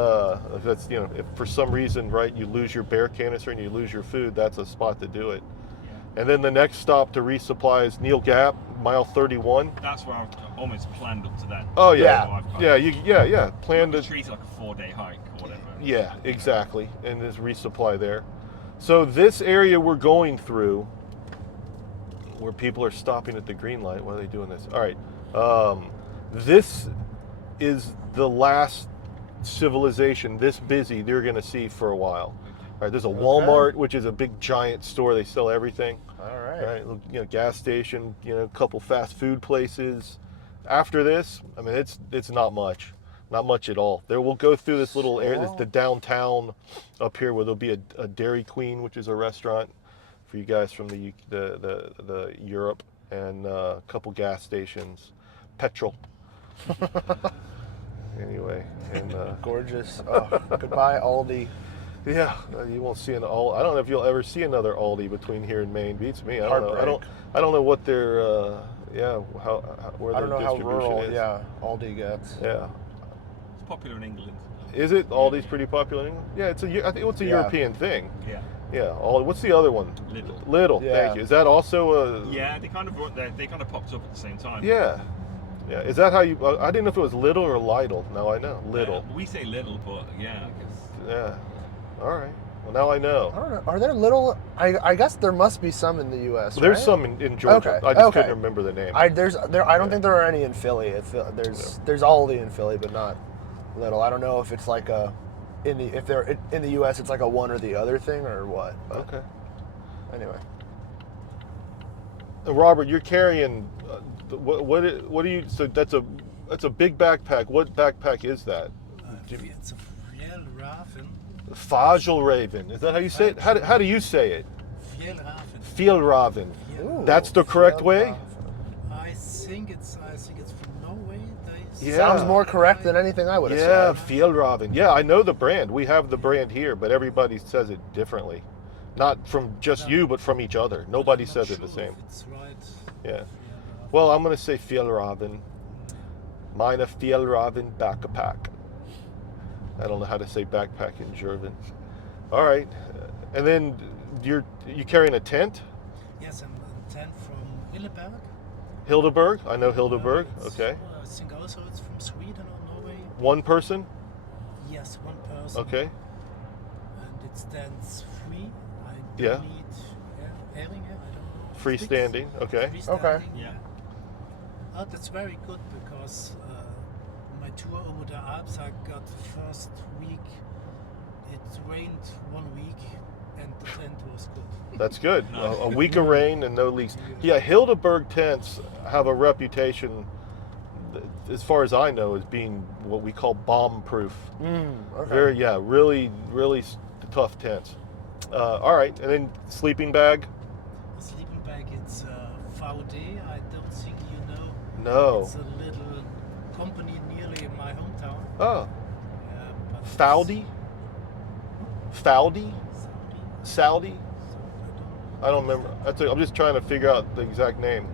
if that's if for some reason you lose your bear canister and you lose your food, that's a spot to do it. Yeah. And then the next stop to resupply is Neal Gap, mile 31. That's where I've almost planned up to that. Oh Yeah. So I've kind yeah. of Plan to treat it like a 4-day hike or whatever. yeah, exactly. And there's resupply there. So this area we're going through, where people are stopping at the green light. Why are they doing this? All right, this is the last civilization this busy they're going to see for a while. All right, there's a Walmart, which is a big giant store. They sell everything. All right. Right, gas station, a couple fast food places. After this, I mean, it's not much at all. There we'll go through this little area, the downtown up here, where there'll be a Dairy Queen, which is a restaurant for you guys from the Europe, and a couple gas stations, petrol. Anyway, and Gorgeous. Oh, goodbye, Aldi. yeah, you won't see I don't know if you'll ever see another Aldi between here and Maine. Beats me. I don't know. Heartbreak. I don't know what their how where I their don't know how distribution rural, is. yeah, Aldi gets. Yeah. It's popular in England. Is it? Aldi's pretty popular in England? Yeah, I think it's a Yeah. European thing. Yeah. Yeah. What's the other one? Little. Yeah. Thank you. Is that also a? Yeah, they kind of popped up at the same time. Yeah. Yeah. Is that how you? I didn't know if it was Little or Lidl. Now I know. Little. We say little, but yeah, I guess. Yeah. All right. Well, now I know. I don't know. Are there little? I guess there must be some in the U.S. There's right? some in Georgia. Okay, I just okay. couldn't remember the name. I don't think there are any in Philly. There's Aldi in Philly, but not little. I don't know if it's like if they're in the U.S. it's like a one or the other thing or what. But Okay. anyway, Robert, you're carrying what do you? So that's a big backpack. What backpack is that? It's a real raven. Fagelraven. Is that how you say it? How do you say it? Real raven. Fjellraven. Ooh, That's the correct way? I think it's from Norway. Yeah. Sounds more correct than anything I would have Yeah, said. Fjellraven. Yeah, I know the brand. We have the brand here, but everybody says it differently. Not from just you, but from each other. Nobody I'm not says it sure the same. if it's right. Yeah. Fjellraven. Well, I'm going to say Fjellraven. Mine a Fjellraven backpack. I don't know how to say backpack in German. All right. And then you carrying a tent? Yes, I'm a tent from Hilleberg. Hildeberg? I know Hildeberg. It's, Okay. I think also it's from Sweden or Norway. One person? Yes, one person. Okay. And it stands free. I don't Yeah. need airing, I don't know. Freestanding. Okay. Freestanding, Okay. Yeah. Oh, that's very good because my tour over the Alps, I got the first week. It rained 1 week, and the tent was good. That's good. Nice. A week of rain and no leaks. Yeah, Hildeberg tents have a reputation, as far as I know, as being what we call bomb-proof. Okay. Really tough tents. All right, and then sleeping bag? A sleeping bag, it's VD. I don't think you know. No. It's a little company nearly in my hometown. Oh, But it's Faudi? Faudi? Saudi. Saudi? I I don't remember. I'm just trying to figure out the exact name.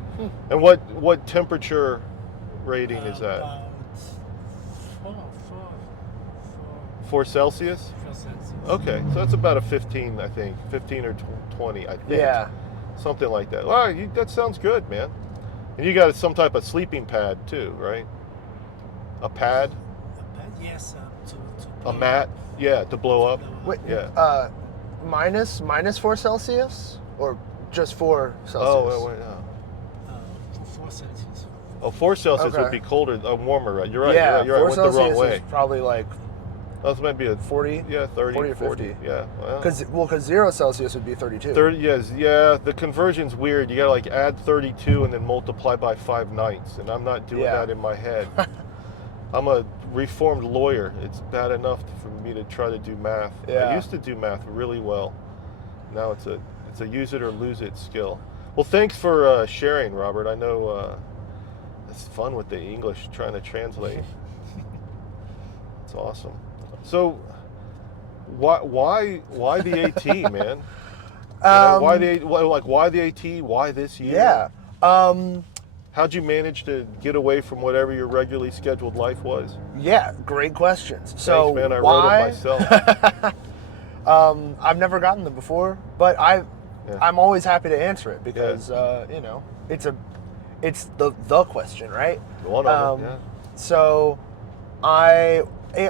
And what temperature rating is that? About 4 Celsius? 4 Celsius. Okay, so that's about a 15, I think. 15 or 20, I think. Yeah. Something like that. Well, that sounds good, man. And you got some type of sleeping pad too, right? A pad? Yes, to A mat? Yeah, to blow up. Wait, Yeah. minus 4 Celsius or just 4 Celsius? Oh, wait, no. 4 Celsius. Oh, 4 Celsius Okay. would be colder, warmer, right? You're right. Yeah, you're right. I 4 went the wrong Celsius way. is probably like Oh, this might be a 40. Yeah, 30, 40 or 40. 50. Yeah. Well, Because 0 Celsius would be 32. 30. Yes. Yeah. The conversion's weird. You gotta like add 32 and then multiply by 5/9, and I'm not doing Yeah. that in my head. I'm a reformed lawyer. It's bad enough for me to try to do math. Yeah. I used to do math really well. Now it's a use it or lose it skill. Well, thanks for sharing, Robert. I know it's fun with the English trying to translate. It's awesome. So, why the AT, man? Why the AT? Why this year? Yeah. How'd you manage to get away from whatever your regularly scheduled life was? Yeah, great questions. So Thanks, man. I why? wrote it myself. I've never gotten them before, but I'm always happy to answer it because you know, it's the question, right? One of them, yeah. So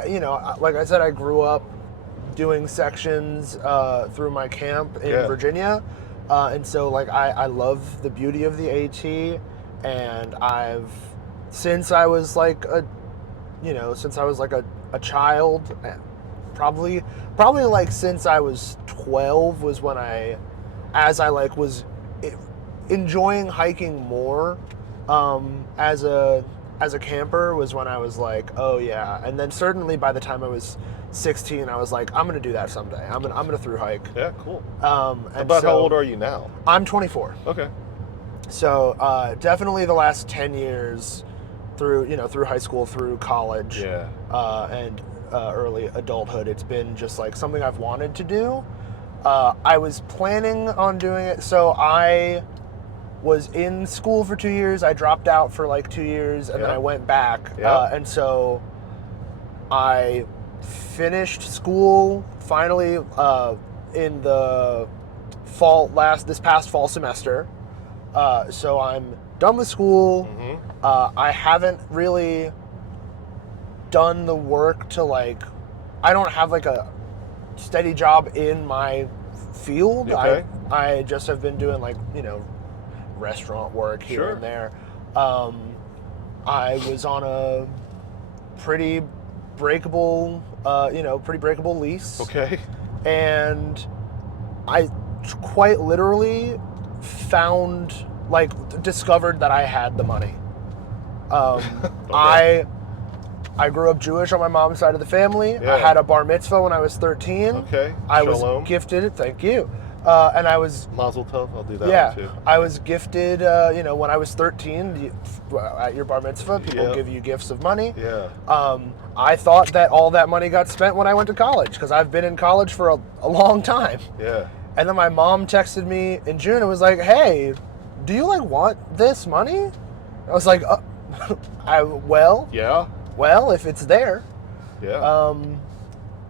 you know, like I said, I grew up doing sections through my camp in Virginia, and so like I love the beauty of the AT, and since I was like a child, probably like since I was 12 was when as I was enjoying hiking more as a camper was when I was like, oh yeah. And then certainly by the time I was 16, I was like, I'm gonna do that someday. I'm gonna thru hike. Yeah, cool. And How old are you now? I'm 24. Okay. So definitely the last 10 years through high school, through college, and early adulthood, it's been just like something I've wanted to do. I was planning on doing it. So I was in school for 2 years. I dropped out for like 2 years, and then I went back. And so I finished school finally in the this past fall semester. So I'm done with school. Mm-hmm. I haven't really done the work to I don't have like a steady job in my field. Okay. I just have been doing restaurant work here and there. I was on a pretty breakable lease. Okay. And I quite literally discovered that I had the money. Okay. I grew up Jewish on my mom's side of the family. Yeah. I had a bar mitzvah when I was 13. Okay. I Shalom. was gifted, thank you. And I was Mazel tov. I'll do that one too. I was gifted, when I was 13, at your bar mitzvah, people give you gifts of money. Yeah. I thought that all that money got spent when I went to college, because I've been in college for a long time. Yeah. And then my mom texted me in June and was like, hey, do you want this money? I was like, well, if it's there. Yeah.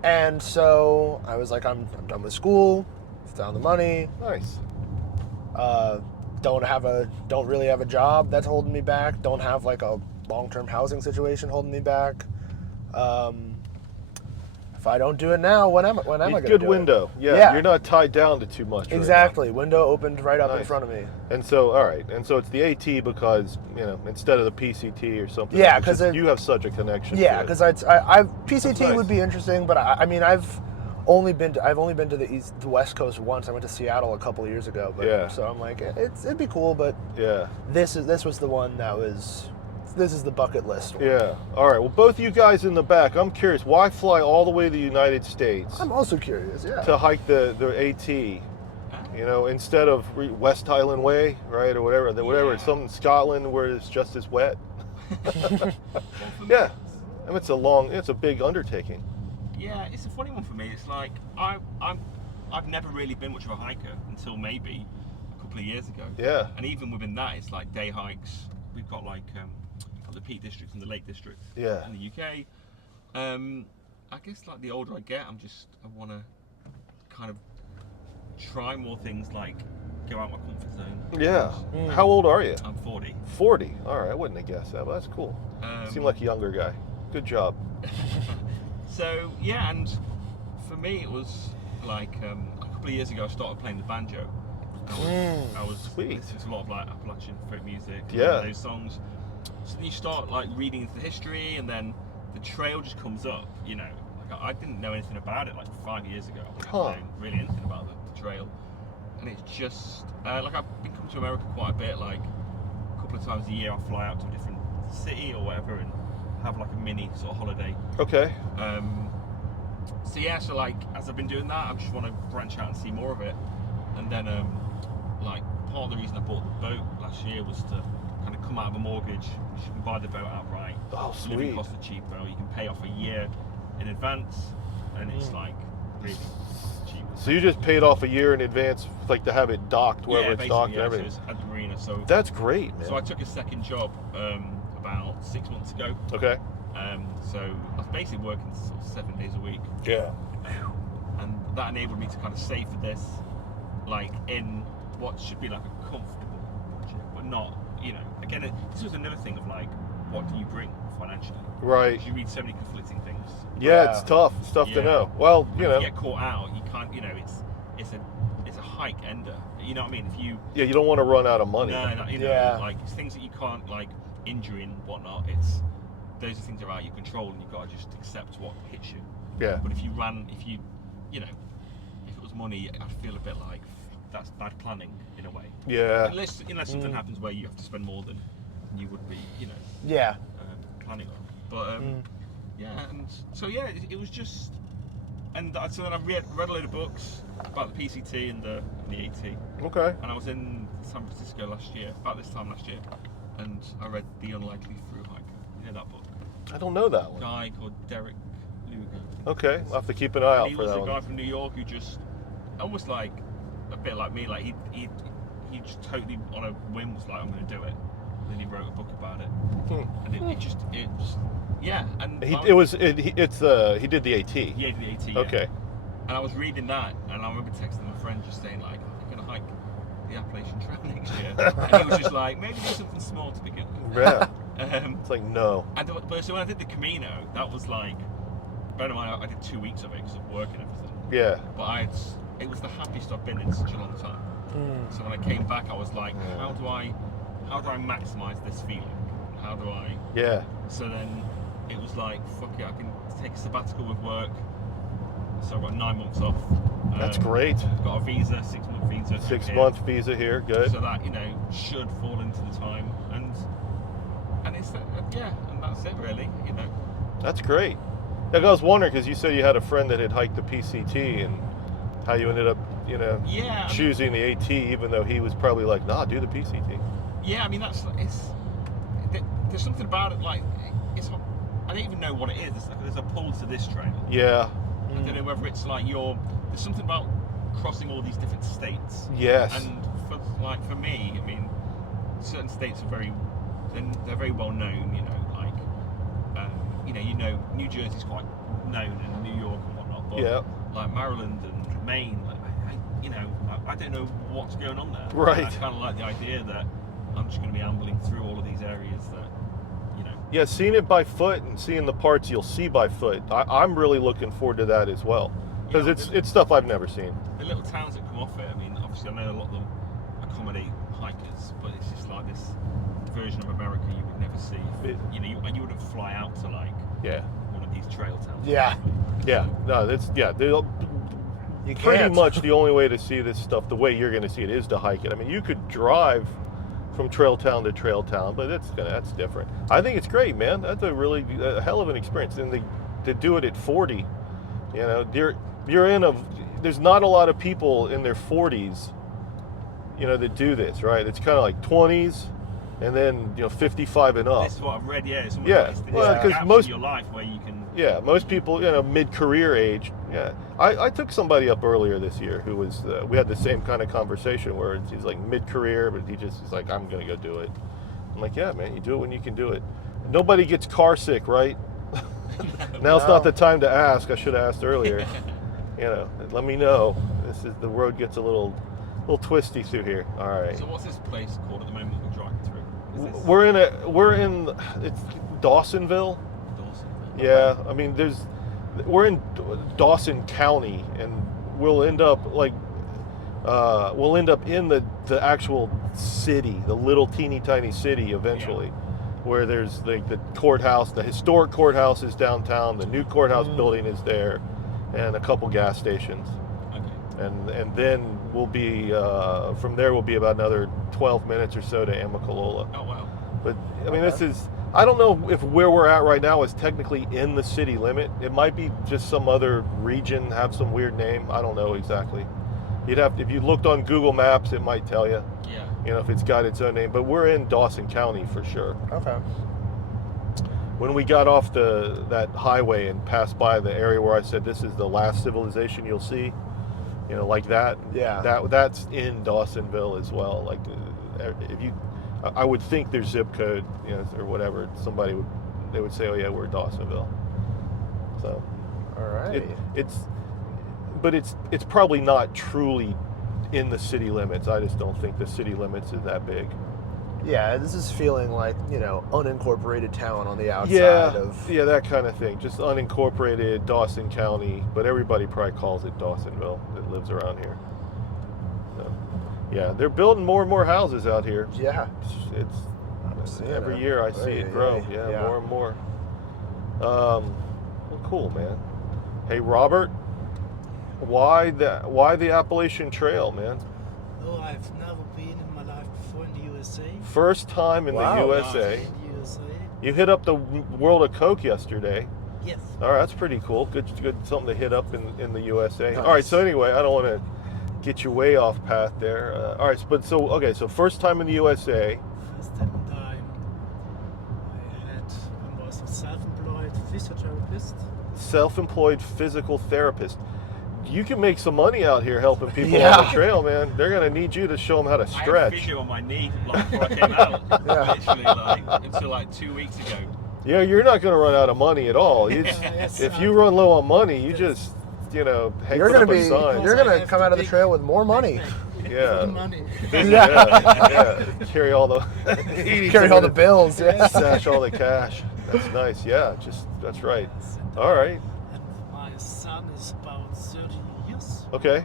And so I was like, I'm done with school, found the money. Nice. Don't really have a job that's holding me back. Don't have a long-term housing situation holding me back. If I don't do it now, when am I going to do it? Good window. Yeah. You're not tied down to too much. Exactly. Right now. Window opened right up in front of me. And so, all right. And so it's the AT because, instead of the PCT or something. Yeah, because you have such a connection. Yeah, because PCT nice. would be interesting, but I've only been to the West Coast once. I went to Seattle a couple of years ago. But, so I'm like, it'd be cool, but this was the one this is the bucket list one. Yeah. All right. Well, both you guys in the back, I'm curious, why fly all the way to the United States? I'm also curious, to hike the AT, instead of West Highland Way, right, or whatever. It's something in Scotland where it's just as wet. Yeah. It's a big undertaking. Yeah, it's a funny one for me. It's like I've never really been much of a hiker until maybe a couple of years ago. Yeah. And even within that, it's like day hikes. We've got the Peak District and the Lake District in the UK. I guess like the older I get, I want to kind of try more things, like go out my comfort zone. Yeah. How old are you? I'm 40. 40. All right, I wouldn't have guessed that, but that's cool. You seem like a younger guy. Good job. So yeah, and for me it was like a couple of years ago I started playing the banjo. I was Sweet. listening to a lot of like Appalachian folk music. Yeah. Those songs. So then you start like reading into the history, and then the trail just comes up. You know, like I didn't know anything about it like 5 years ago. I didn't know really anything about the trail, and it's just like I've been coming to America quite a bit. Like a couple of times a year, I fly out to a different city or whatever, and have like a mini sort of holiday. Okay. So yeah, so like as I've been doing that, I just want to branch out and see more of it. And then like part of the reason I bought the boat last year was to kind of come out of a mortgage. You can buy the boat outright. Oh, The living sweet. costs are cheaper. You can pay off a year in advance, and it's like really cheap. So you just paid off a year in advance, like to have it docked wherever it's basically, docked and so everything. it's at the marina. So That's great, man. so I took a second job about 6 months ago. Okay. So I was basically working sort of 7 days a week. Yeah. And that enabled me to kind of save for this, like in what should be like a comfortable budget, but not, you know, again, this was another thing of like, what do you bring financially? Right. 'Cause you read so many conflicting things. Yeah, it's tough. It's tough to Yeah. know. Well, you If know. you get caught out, you can't, you know, it's a hike ender. You know what I mean? If you Yeah, you don't want to run out of money. no, you know, Yeah. like it's things that you can't like injury and whatnot. It's those are things that are out of your control, and you've got to just accept what hits you. Yeah. But if you know, if it was money, I'd feel a bit like that's bad planning in a way. Yeah. Unless something happens where you have to spend more than you would be, you know, Yeah. planning on. But yeah, and so yeah, it was just, and so then I read a load of books about the PCT and the AT, Okay. and I was in San Francisco last year, about this time last year, and I read The Unlikely Thru-hike. You know that book? I don't know that A one. guy called Derek Luger. Okay. I'll have to keep an eye out He for was that a guy one. from New York who just, almost like a bit like me, like he just totally on a whim was like, I'm going to do it. And then he wrote a book about it, and it just yeah. And He did the AT. he did the AT. Yeah. Okay. And I was reading that, and I remember texting my friend just saying like, I'm going to hike the Appalachian Trail next year, and he was just like, maybe do something small to begin with. Yeah. Um, It's like no. but so when I did the Camino, that was like, bear in mind I did 2 weeks of it because of work and everything. Yeah. But it was the happiest I've been in such a long time. So when I came back, I was like, how do I maximize this feeling? How do I? Yeah. So then it was like, fuck it, I can take a sabbatical with work. So I got 9 months off. That's great. Got a visa, 6-month visa. 6-month visa here. Good. So that, you know, should fall into the time, and it's yeah, and that's it really, you know. That's great. Like, I was wondering because you said you had a friend that had hiked the PCT and how you ended up, you know, Yeah. choosing the AT even though he was probably like, nah, do the PCT. Yeah, I mean there's something about it like I don't even know what it is. There's a pull to this trail. Yeah. I don't know whether it's like there's something about crossing all these different states. Yes. And for me, I mean, certain states are they're very well known. You know, like New Jersey's quite known and New York and whatnot. But Yeah. like Maryland and Maine, like I don't know what's going on there. Right. And I kind of like the idea that I'm just going to be ambling through all of these areas that, you know. Yeah, seeing it by foot and seeing the parts you'll see by foot, I'm really looking forward to that as well. Because Yeah, it's stuff I've never seen. The little towns that come off it, I mean, obviously I know a lot of them accommodate hikers, but it's just like this version of America you would never see. You wouldn't fly out to like Yeah. one of these trail towns. Yeah. Yeah. No, You pretty can't. much the only way to see this stuff, the way you're going to see it, is to hike it. I mean, you could drive from trail town to trail town, but that's different. I think it's great, man. That's a hell of an experience. And to do it at 40, you know, there's not a lot of people in their 40s, you know, that do this, right? It's kind of like 20s, and then 55 and up. This is what I've read. Yeah, it's almost Yeah, like it's well, the 'cause gaps most- in your life where you can. Yeah, most people, mid-career age. Yeah, I took somebody up earlier this year who was. We had the same kind of conversation where he's like mid-career, but he's like, I'm gonna go do it. I'm like, yeah, man, you do it when you can do it. Nobody gets car sick, right? Now's No. not the time to ask. I should have asked earlier. Let me know. The road gets a little twisty through here. All right. So what's this place called at the moment we're driving through? Is this We're in it's Dawsonville. Dawson? Yeah, I mean we're in Dawson County, and we'll end up in the actual city, the little teeny tiny city eventually, where there's like the courthouse, the historic courthouse is downtown, the new courthouse building is there, and a couple gas stations. Okay. And then we'll be from there we'll be about another 12 minutes or so to Amicalola. Oh wow. But I mean, I don't know if where we're at right now is technically in the city limit. It might be just some other region, have some weird name. I don't know exactly. If you looked on Google Maps, it might tell you. Yeah. If it's got its own name. But we're in Dawson County for sure. Okay. When we got off that highway and passed by the area where I said this is the last civilization you'll see, like that. Yeah. That's in Dawsonville as well. Like I would think their zip code, or whatever. They would say, oh yeah, we're at Dawsonville. So, All right. But it's probably not truly in the city limits. I just don't think the city limits is that big. Yeah, this is feeling like, unincorporated town on the outside of... Yeah, that kind of thing. Just unincorporated Dawson County, but everybody probably calls it Dawsonville that lives around here. So, yeah, they're building more and more houses out here. Yeah. I'm seeing every it. year I see it grow. Yeah. More and more. Well, cool, man. Hey, Robert, why the Appalachian Trail, man? Oh, I've never been in my life before in the USA. First time in Wow. the USA. In the USA. You hit up the World of Coke yesterday. Yes. All right, that's pretty cool. Good, something to hit up in the USA. Nice. All right, so anyway, I don't want to get you way off path there. All right, so first time in the USA. First time I was a self-employed physiotherapist. Self-employed physical therapist. You can make some money out here helping people Yeah. on the trail, man. They're gonna need you to show them how to I had stretch. physio on my knee before I came out. Yeah. Literally, until 2 weeks ago. Yeah, you're not gonna run out of money at all. Yes, If you run low on money, you just hang You're put gonna up a be sign. you're I gonna have come to out of the take trail with more money. Yeah. Money. Yeah. Carry all the Carry all the bills. Yeah. stash all the cash. That's nice. Yeah, that's right. All right. And my son is about 30 years, Okay.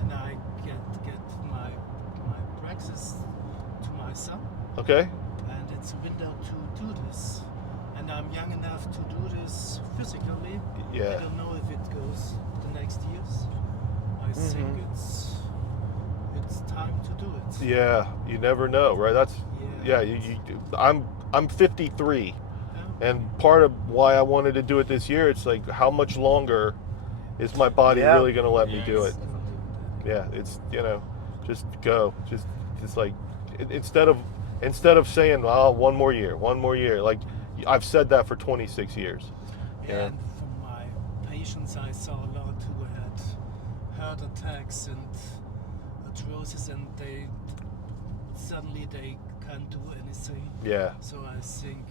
and I get my praxis to my son, Okay. and it's a window to do this. And I'm young enough to do this physically. Yeah. I don't know if it goes the next years. I think it's time to do it. Yeah. You never know, right? That's Yeah. I'm 53. Yeah. And part of why I wanted to do it this year, it's like, how much longer is my body Yeah. really going to let me do it? Yes. Yeah, it's just go, just like instead of saying, oh, one more year, like I've said that for 26 years. Yeah. And from my patients, I saw a lot who had heart attacks and arthrosis, and they suddenly can't do anything. Yeah. So I think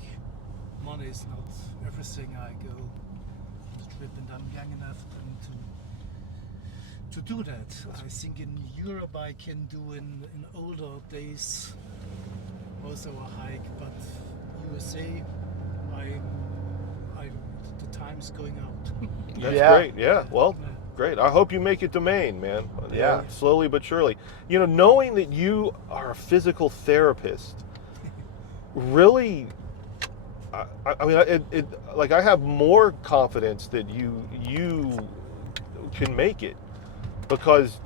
money is not everything. I go on the trip, and I'm young enough to do that. I think in Europe I can do in older days also a hike, but USA, the time's going out. That's Yeah. great. Yeah. Well, great. I hope you make it to Maine, man. Yeah. Slowly but surely. Knowing that you are a physical therapist, really, I mean, like I have more confidence that you can make it because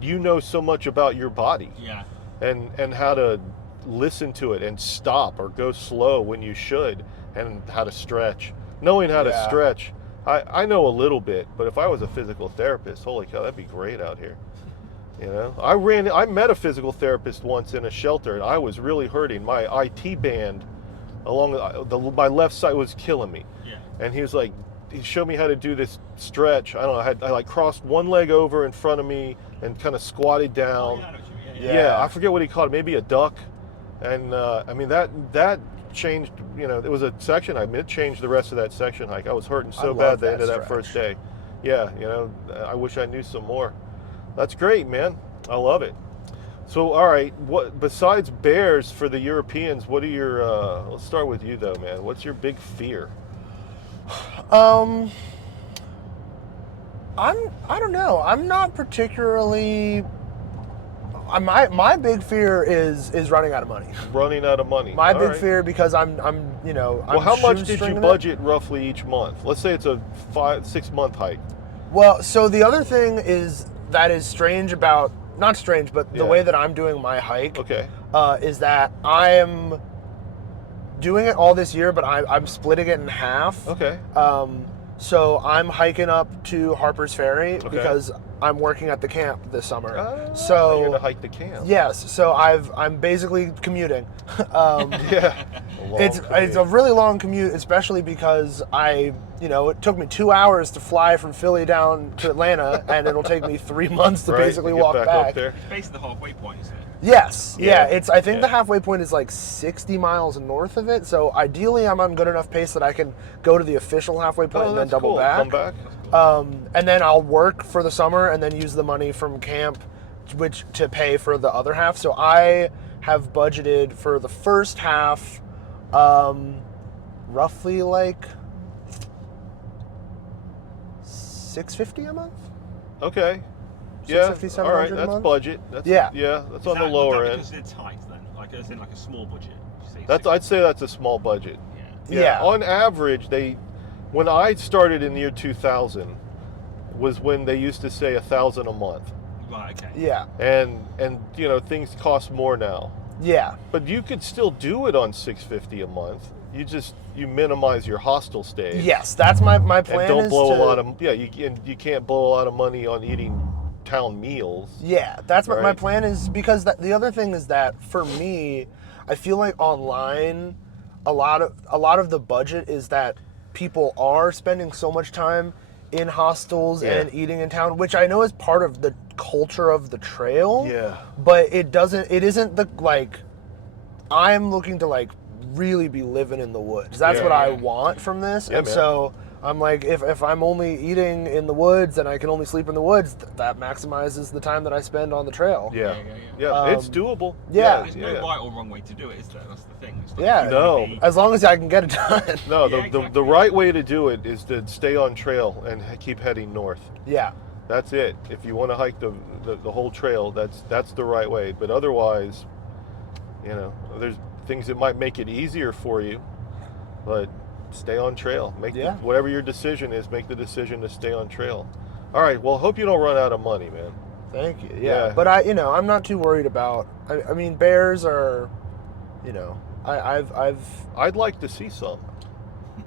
you know so much about your body Yeah. and how to listen to it and stop or go slow when you should and how to stretch. Knowing how to Yeah. stretch, I know a little bit, but if I was a physical therapist, holy cow, that'd be great out here. I met a physical therapist once in a shelter, and I was really hurting. My IT band along my left side was killing me. Yeah. And he showed me how to do this stretch. I don't know, I like crossed one leg over in front of me and kind of squatted Oh, down. yeah, I know what you mean. Yeah, I forget what he called it, maybe a duck. And I mean that changed. It was a section hike. It changed the rest of that section hike. I was hurting so I bad love the end of that that first stretch. day. Yeah, I wish I knew some more. That's great, man. I love it. So, all right, what besides bears for the Europeans? What are your? Let's start with you though, man. What's your big fear? I don't know. I'm not particularly. My big fear is running out of money. Running out of money. My All big right. fear because I'm Well, how much did you shoestringing it. budget roughly each month? Let's say it's a 5-6 month hike. Well, so the other thing is that is strange about not strange, but the Yeah. way that I'm doing my hike Okay. is that I am doing it all this year, but I'm splitting it in half. Okay. So I'm hiking up to Harper's Ferry Okay. because I'm working at the camp this summer. You're So gonna hike the camp. yes, so I'm basically commuting. Yeah. A long It's commute. a really long commute, especially because it took me 2 hours to fly from Philly down to Atlanta, and it'll take me 3 months to Right, basically to get walk back back. up there. It's basically the halfway point, isn't it? Yes, Yeah. I think Yeah. the halfway point is like 60 miles north of it. So ideally, I'm on good enough pace that I can go to the official halfway point Oh, and then that's double cool. back. Come back. And then I'll work for the summer and then use the money from camp, which to pay for the other half. So I have budgeted for the first half, roughly like $650 a month. Okay. Yeah. 650, All right. 700 a That's month? budget. That's, Yeah. Yeah. That's on the Would lower that be end. considered tight then? Like, as in like a small budget? You say That's. I'd say that's a small budget. Yeah. Yeah. On average, when I started in the year 2000, was when they used to say 1,000 a month, Right, okay. Yeah, and things cost more now. yeah, But you could still do it on $650 a month. You minimize your hostel stays. yes. That's my plan. And don't is blow to, a lot of you can't blow a lot of money on eating town meals. Yeah, that's what my Right. plan is, because the other thing is that for me, I feel like online, a lot of the budget is that people are spending so much time in hostels Yeah. and eating in town, which I know is part of the culture of the trail. Yeah. But it isn't the like. I'm looking to like really be living in the woods. That's Yeah. what I Yeah. want from this, Yeah, and man. so. I'm like, if I'm only eating in the woods and I can only sleep in the woods, that maximizes the time that I spend on the trail. Yeah. Yeah. It's doable. yeah. There's no right or wrong way to do it, is there? That's the thing. It's not Yeah. No. really- As long as I can get it done. No, Yeah, the exactly. right way to do it is to stay on trail and keep heading north. Yeah. That's it. If you want to hike the whole trail, that's the right way. But otherwise, there's things that might make it easier for you, but stay on trail. Whatever your decision is, make the decision to stay on trail. All right. Well, hope you don't run out of money, man. Thank you. Yeah. Yeah. But I'm not too worried about. I mean, bears are, I'd like to see some.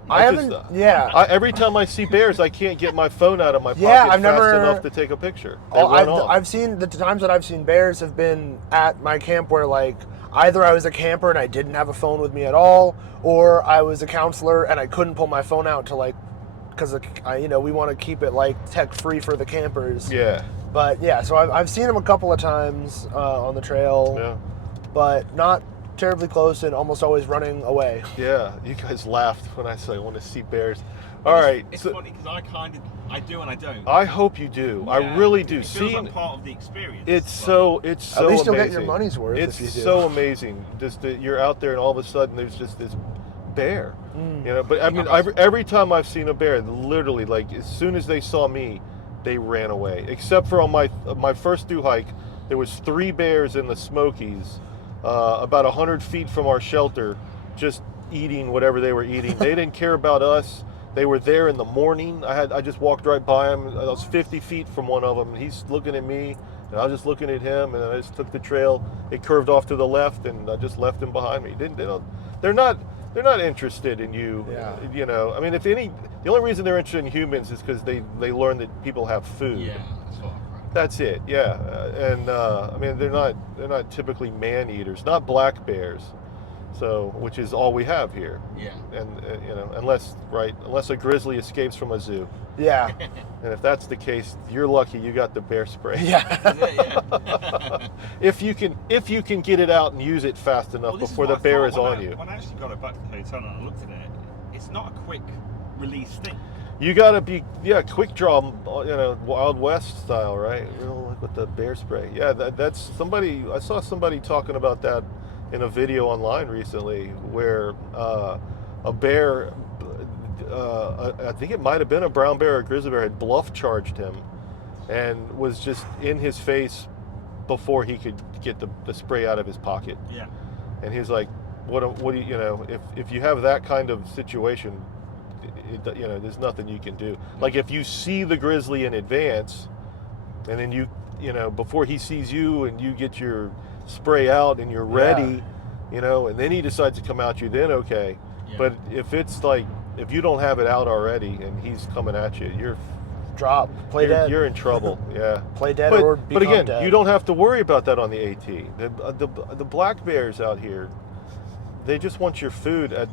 I just, haven't. Yeah. Every time I see bears, I can't get my phone out of my pocket Yeah, I've fast never- enough to take a picture. They run off. I've seen the times that I've seen bears have been at my camp where like either I was a camper and I didn't have a phone with me at all, or I was a counselor and I couldn't pull my phone out to like, because we want to keep it like tech free for the campers. Yeah. But yeah, so I've seen them a couple of times on the trail, Yeah. but not terribly close and almost always running away. Yeah. You guys laughed when I said I want to see bears. All right. It's So funny because I do and I don't. I hope you do. I Yeah. really do. It feels Seeing like part of the experience. it's Like, so At least you'll amazing. get your money's worth It's if you do. so amazing. Just that you're out there and all of a sudden there's just this bear. Mm. But I mean, every time I've seen a bear, literally, like as soon as they saw me, they ran away. Except for on my first thru-hike, there was 3 bears in the Smokies, about 100 feet from our shelter, just eating whatever they were eating. They didn't care about us. They were there in the morning. I just walked right by them. I was 50 feet from one of them, and he's looking at me, and I was just looking at him, and I just took the trail. It curved off to the left, and I just left him behind me. They're not interested in you. Yeah. I mean, the only reason they're interested in humans is because they learn that people have food. Yeah, that's what I've read. That's it. Yeah, I mean, they're not typically man eaters. Not black bears. So, which is all we have here. Yeah. And you know, unless a grizzly escapes from a zoo, Yeah. and if that's the case, you're lucky you got the bear spray. Yeah. That's it, yeah. if you can get it out and use it fast enough Well, this before the what I bear thought is on you. When I actually got it back to the hotel and I looked at it, it's not a quick release thing. You gotta be, quick draw, Wild West style, right? Like with the bear spray. Yeah, that's somebody. I saw somebody talking about that in a video online recently, where a bear, I think it might have been a brown bear or a grizzly bear, had bluff charged him, and was just in his face before he could get the spray out of his pocket. Yeah. And he's like, "What do you if you have that kind of situation?" There's nothing you can do. Like if you see the grizzly in advance, and then before he sees you and you get your spray out and you're ready, and then he decides to come at you, then okay. Yeah. But if it's like, if you don't have it out already and he's coming at you, you're Play dead. You're in trouble. Yeah. Play dead but, or but become again, dead. you don't have to worry about that on the AT. The black bears out here, they just want your food at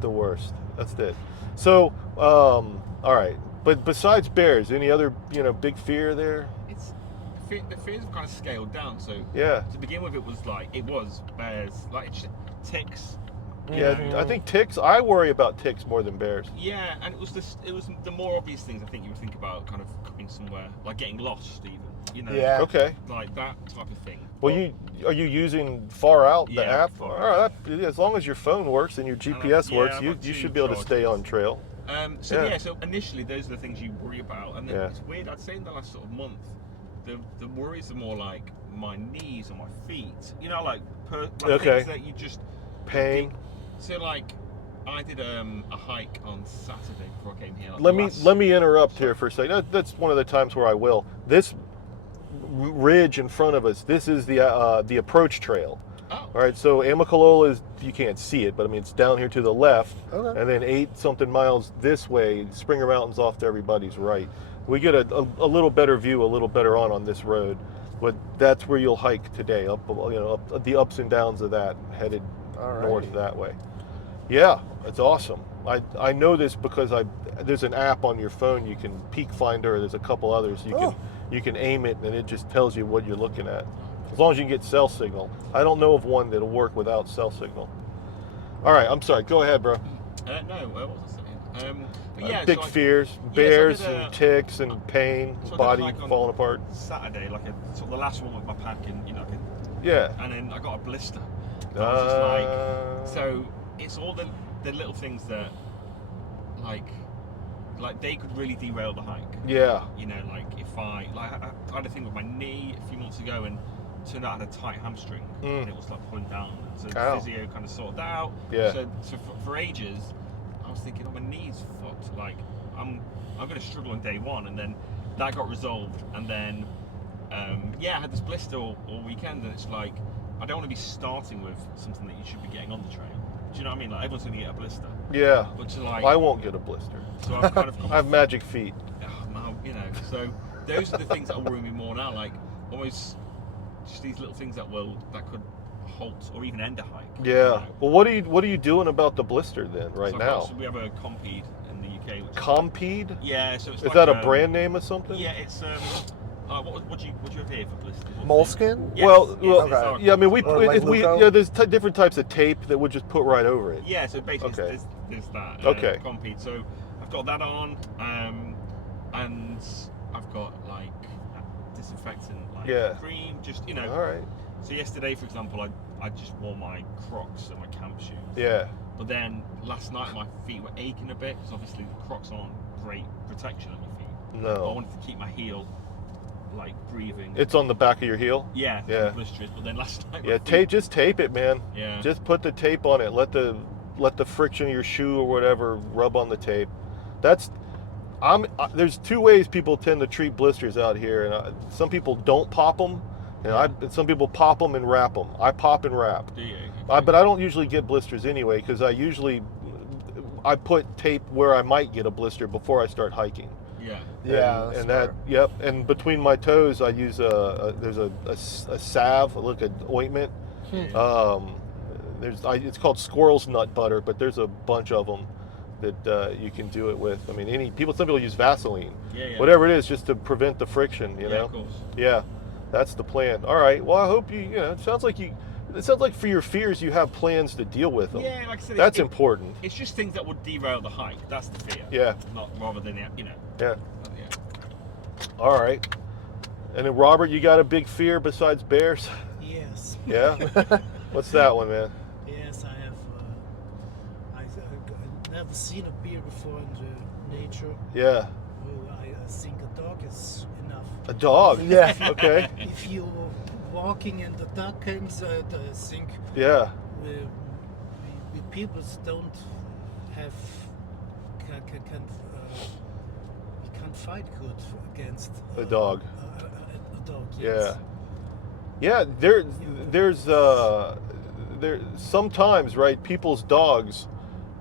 the worst. That's it. So, all right. But besides bears, any other big fear there? The fears have kind of scaled down. So Yeah. to begin with, it was bears, like ticks. Yeah, I think ticks. I worry about ticks more than bears. Yeah, and it was the more obvious things I think you would think about, kind of coming somewhere, like getting lost, even. Yeah. Okay. Like that type of thing. Well, are you using Far Out, the Yeah, app? Far All right, as long as your phone works and your GPS works, I've you got should two be able to stay chargers. on trail. So initially those are the things you worry about, and then Yeah. it's weird. I'd say in the last sort of month, the worries are more like my knees and my feet. Okay. Things that you just Pain. So I did a hike on Saturday before I came here. Let me interrupt here for a second. That's one of the times where I will. This ridge in front of us, this is the approach trail. Oh. All right, so Amicalola is, you can't see it, but I mean it's down here to the left, Okay. and then 8-something miles this way, Springer Mountain's off to everybody's right. We get a little better view, a little better on this road, but that's where you'll hike today, up the ups and downs of that, headed north that way. Yeah, it's awesome. I know this because there's an app on your phone. You can Peak Finder. There's a couple others. You can aim it and it just tells you what you're looking at. As long as you can get cell signal. I don't know of one that'll work without cell signal. All right, I'm sorry. Go ahead, bro. No, what was I saying? But yeah, Big so fears, so I bears did a- and ticks and pain, So I did a body hike on falling apart. Saturday, sort of the last one with my pack, and Yeah. and then I got a blister. I was just so it's all the little things that like they could really derail the hike. Yeah. If I had a thing with my knee a few months ago, and turned out I had a tight hamstring, and it was pulling down. So Ow. physio kind of sorted that out. Yeah. So for ages, I was thinking, my knee's fucked. I'm going to struggle on day one, and then that got resolved, and then I had this blister all weekend, and it's I don't want to be starting with something that you should be getting on the trail. Do you know what I mean? Everyone's going to get a blister. Yeah. But I won't get a blister. So I've kind of I have magic feet. so those are the things that worry me more now, almost just these little things that could halt or even end a hike. Yeah. Well, what are you doing about the blister then right now? So we have a Compede in the UK. Which Compede? Yeah. So it's Is that a brand name or something? Yeah, it's what do you have here for blisters? Moleskin? Yes, Well, yes, okay. it's our- Yeah, I mean we Luco? there's different types of tape that would just put right over it. Yeah, so basically Okay. there's that. Okay. Compede. So I've got that on, and I've got disinfectant cream, just All right. So yesterday, for example, I just wore my Crocs and my camp shoes. Yeah. But then last night my feet were aching a bit because obviously the Crocs aren't great protection on your feet. No. I wanted to keep my heel breathing. It's on the back of your heel. Yeah. Yeah. Blisters. But then last night. Yeah. Just tape it, man. Yeah. Just put the tape on it. Let the friction of your shoe or whatever rub on the tape. There's two ways people tend to treat blisters out here, and some people don't pop them, and some people pop them and wrap them. I pop and wrap. Do you? But I don't usually get blisters anyway because I put tape where I might get a blister before I start hiking. Yeah. Yeah. And that, yep. And between my toes, I use there's a salve, an ointment. it's called squirrel's nut butter, but there's a bunch of them that you can do it with. I mean, some people use Vaseline, whatever it is, just to prevent the friction. You know, of course. yeah, that's the plan. All right. Well, I hope it sounds like for your fears you have plans to deal with them. Yeah, like I said, that's important. It's just things that would derail the hike. That's the fear. Yeah. Not rather than Yeah. Yeah. All right. And then Robert, you got a big fear besides bears? Yes. Yeah. What's that one, man? Yes, I have. I've never seen a bear before in the nature. Yeah. I think a dog is enough. A dog? Yeah. Okay. If you're walking in the dark camps, I think Yeah. we people don't have we can't fight good against A dog. A dog. Yeah. Yes. Yeah, there's sometimes, right, people's dogs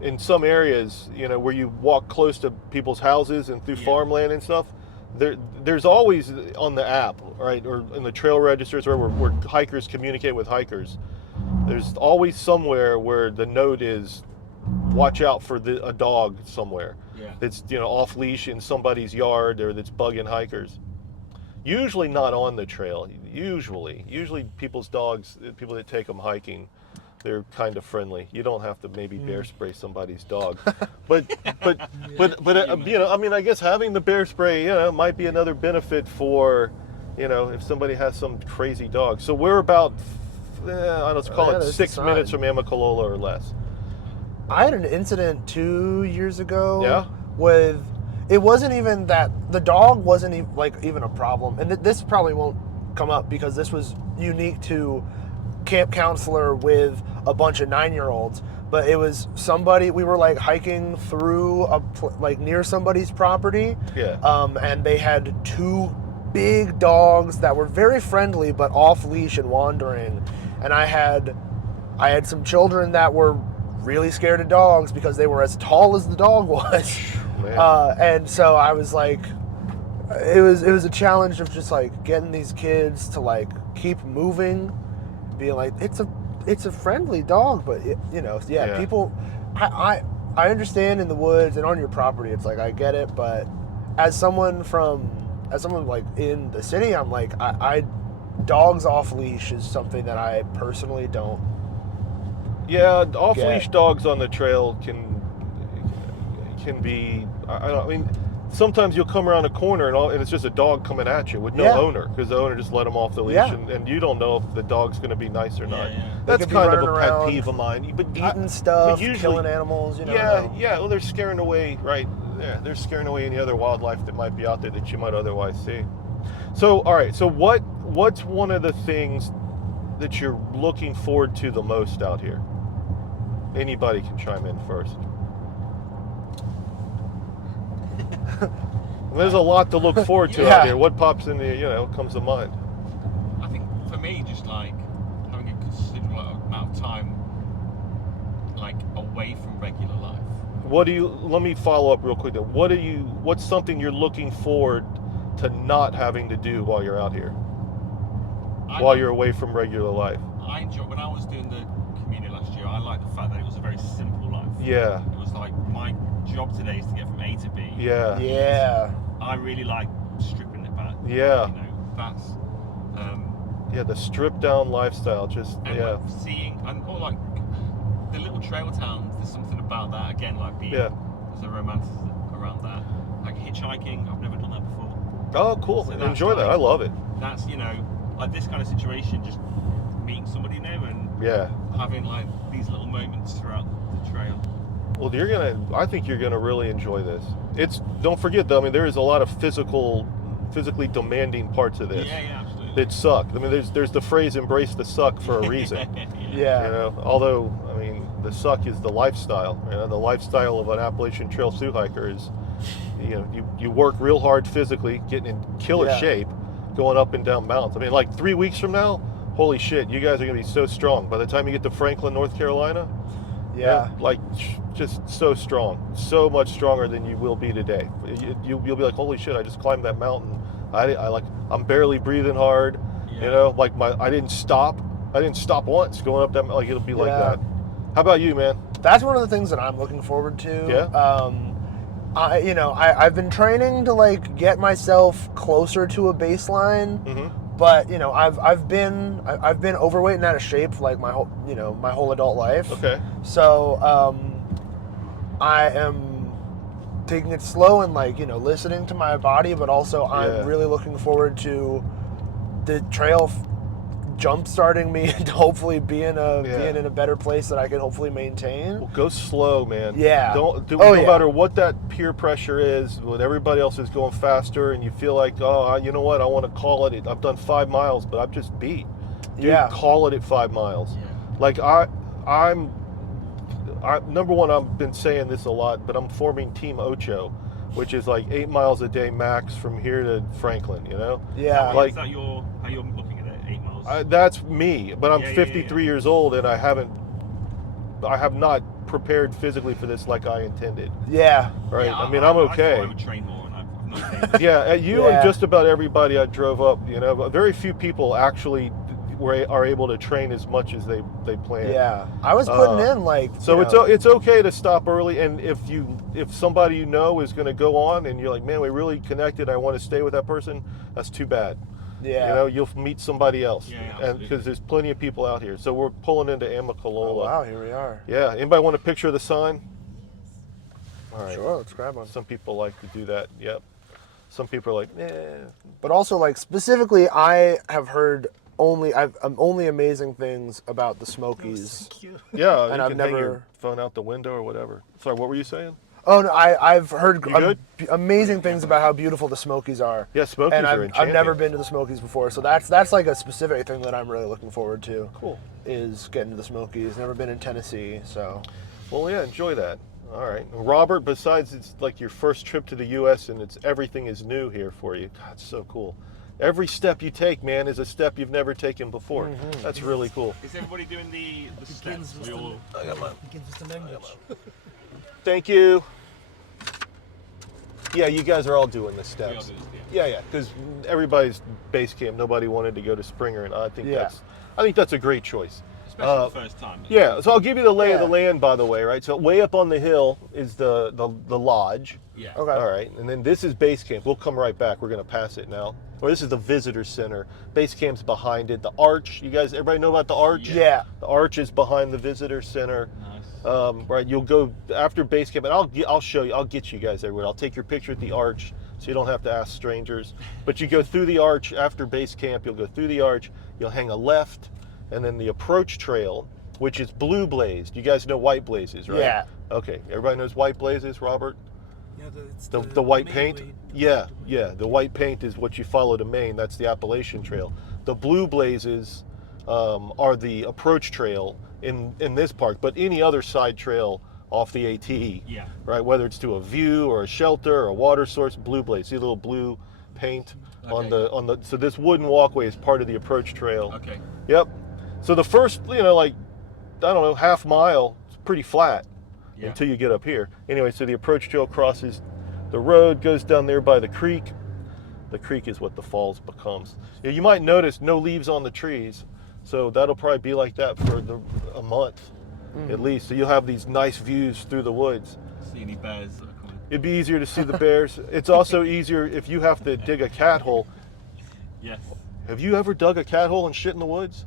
in some areas, where you walk close to people's houses and through farmland and stuff, there's always on the app, right, or in the trail registers or where hikers communicate with hikers, there's always somewhere where the note is watch out for a dog somewhere that's off leash in somebody's yard or that's bugging hikers. Usually not on the trail. Usually people's dogs, people that take them hiking, they're kind of friendly. You don't have to maybe bear spray somebody's dog, but I mean, I guess having the bear spray, might be another benefit for, if somebody has some crazy dog. So we're about, let's call it 6 minutes from Amicalola or less. I had an incident 2 years ago. Yeah. With, it wasn't even that the dog wasn't even a problem, and this probably won't come up because this was unique to camp counselor with a bunch of 9-year-olds. But it was somebody, we were hiking through near somebody's property. Yeah. And they had 2 big dogs that were very friendly but off leash and wandering. And I had some children that were really scared of dogs because they were as tall as the dog was. And so I was it was a challenge of just getting these kids to keep moving, being it's a friendly dog, but people, I understand in the woods and on your property, it's I get it, but as someone in the city, I'm I dogs off leash is something that I personally don't. Yeah, off leash dogs on the trail can be. I mean, sometimes you'll come around a corner and it's just a dog coming at you with no owner because the owner just let him off the leash and you don't know if the dog's going to be nice or not. That's kind of a pet peeve of mine. But eating stuff, usually, killing animals. Well, they're scaring away, right? Yeah, they're scaring away any other wildlife that might be out there that you might otherwise see. So, all right. So, what's one of the things that you're looking forward to the most out here? Anybody can chime in first. There's a lot to look forward to out here. What pops into comes to mind? I think for me, just having a considerable amount of time away from regular life. Let me follow up real quick though. What's something you're looking forward to not having to do while you're out here? While you're away from regular life? I enjoy, when I was doing the community last year, I liked the fact that it was a very simple life. Yeah. It was my job today is to get from A to B. Yeah. Yeah. I really like stripping it back. Yeah. That's the stripped down lifestyle. Just seeing and the little trail towns. There's something about that again, being there's a romance around that. Hitchhiking, I've never done that before. Oh, cool! So enjoy that. I love it. That's this kind of situation, just meeting somebody new and having these little moments throughout the trail. Well, I think you're gonna really enjoy this. Don't forget though. I mean, there is a lot of physically demanding parts of this. Yeah, absolutely. That suck. I mean, there's the phrase "embrace the suck" for a reason. Yeah. Although I mean, the suck is the lifestyle. The lifestyle of an Appalachian Trail thru hiker is, you work real hard physically, getting in killer shape, going up and down mountains. I mean, 3 weeks from now, holy shit, you guys are gonna be so strong. By the time you get to Franklin, North Carolina. Yeah, just so strong, so much stronger than you will be today. You'll be like, holy shit, I just climbed that mountain. I'm barely breathing hard. I didn't stop. I didn't stop once going up that. Like it'll be like Yeah. that. How about you, man? That's one of the things that I'm looking forward to. Yeah. I've been training to like get myself closer to a baseline, Mm-hmm. but I've been overweight and out of shape for like my whole adult life. Okay. So I am taking it slow and like listening to my body, but also Yeah. I'm really looking forward to the trail jump starting me to hopefully being in a better place that I can hopefully maintain. Well, go slow, man. Yeah. No yeah. matter what that peer pressure is, when everybody else is going faster, and you feel like, oh, you know what? I want to call it. I've done 5 miles, but I'm just beat. Dude, Yeah. call it at 5 miles. Yeah. Like I'm number one. I've been saying this a lot, but I'm forming Team Ocho, which is like 8 miles a day max from here to Franklin. Yeah. Like- Is that how you're looking at it? 8 miles. That's me, but I'm Yeah, 53 years old, and I have not prepared physically for this like I intended. Yeah. Right? Yeah, I mean, I'm I thought okay. I would train more, and I've not trained. Yeah, you Yeah. and just about everybody I drove up, but very few people actually are able to train as much as they plan. Yeah. I was putting Uh, in like So it's okay to stop early, and if somebody is going to go on, and you're like, man, we really connected, I want to stay with that person, that's too bad. yeah. You'll meet somebody else, Yeah, and absolutely. because there's plenty of people out here. So we're pulling into Amicalola. Oh, wow, here we are. Yeah. Anybody want a picture of the sign? All right. Sure, let's grab one. Some people like to do that. Yep. Some people are like, But also, like specifically, I have heard only amazing things about the Smokies. Thank you. yeah. And you I've can hang your never- phone out the window or whatever. Sorry, what were you saying? Oh no, I've heard You good? amazing things about how beautiful the Smokies are. Yeah, Smokies and are I've enchanting. never been to the Smokies before, so that's like a specific thing that I'm really looking forward to. Cool. Is getting to the Smokies. Never been in Tennessee, so Well, yeah, enjoy that. All right. Robert, besides it's like your first trip to the U.S. and everything is new here for you. God, it's so cool. Every step you take, man, is a step you've never taken before. That's really cool. Is everybody doing the Begins steps? with We all. the language. Thank you. Yeah, you guys are all doing the We steps. all do this, Yeah, because everybody's base camp. Nobody wanted to go to Springer, and I think Yeah. that's a great choice. Especially the first time. Yeah, so I'll give you the lay of the Yeah. land, by the way, right? So way up on the hill is the lodge. Yeah. Okay. All right, and then this is base camp. We'll come right back. We're gonna pass it now. Or this is the visitor center. Base camp's behind it. The arch. Everybody know about the arch? yeah. The arch is behind the visitor center. Nice. Right, you'll go after base camp, and I'll show you. I'll get you guys everywhere. I'll take your picture at the arch, so you don't have to ask strangers. But you go through the arch after base camp. You'll go through the arch. You'll hang a left, and then the approach trail, which is blue blazed. You guys know white blazes, right? Yeah. Okay. Everybody knows white blazes, Robert? Yeah, it's The white main paint? way to Yeah, go to yeah. The white paint is what you follow to Maine. That's the Appalachian Trail. The blue blazes are the approach trail in this park, but any other side trail off the AT, Yeah. right? Whether it's to a view or a shelter or a water source, blue blaze. See a little blue paint on Okay. the. So this wooden walkway is part of the approach trail. Okay. Yep. So the first, like, I don't know, half mile, it's pretty flat Yeah. until you get up here. Anyway, so the approach trail crosses the road, goes down there by the creek. The creek is what the falls becomes. Yeah, you might notice no leaves on the trees, so that'll probably be like that for a month at least. So you'll have these nice views through the woods. See any bears that are coming? It'd be easier to see the bears. It's also easier if you have to dig a cat hole. Yes. Have you ever dug a cat hole and shit in the woods?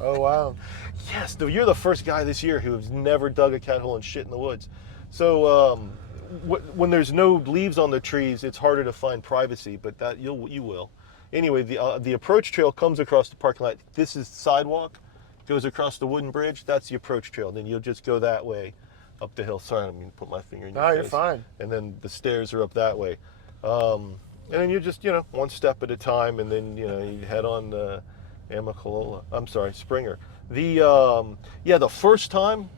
Oh wow. Yes, though you're the first guy this year who has never dug a cat hole and shit in the woods. So when there's no leaves on the trees, it's harder to find privacy, but that you will. Anyway, the approach trail comes across the parking lot. This is the sidewalk, goes across the wooden bridge. That's the approach trail. Then you'll just go that way up the hill. Sorry, I didn't mean to put my finger in your No, face. you're fine. And then the stairs are up that way. And then you just, one step at a time, and then, you head on Amicalola. I'm sorry, Springer. The first time,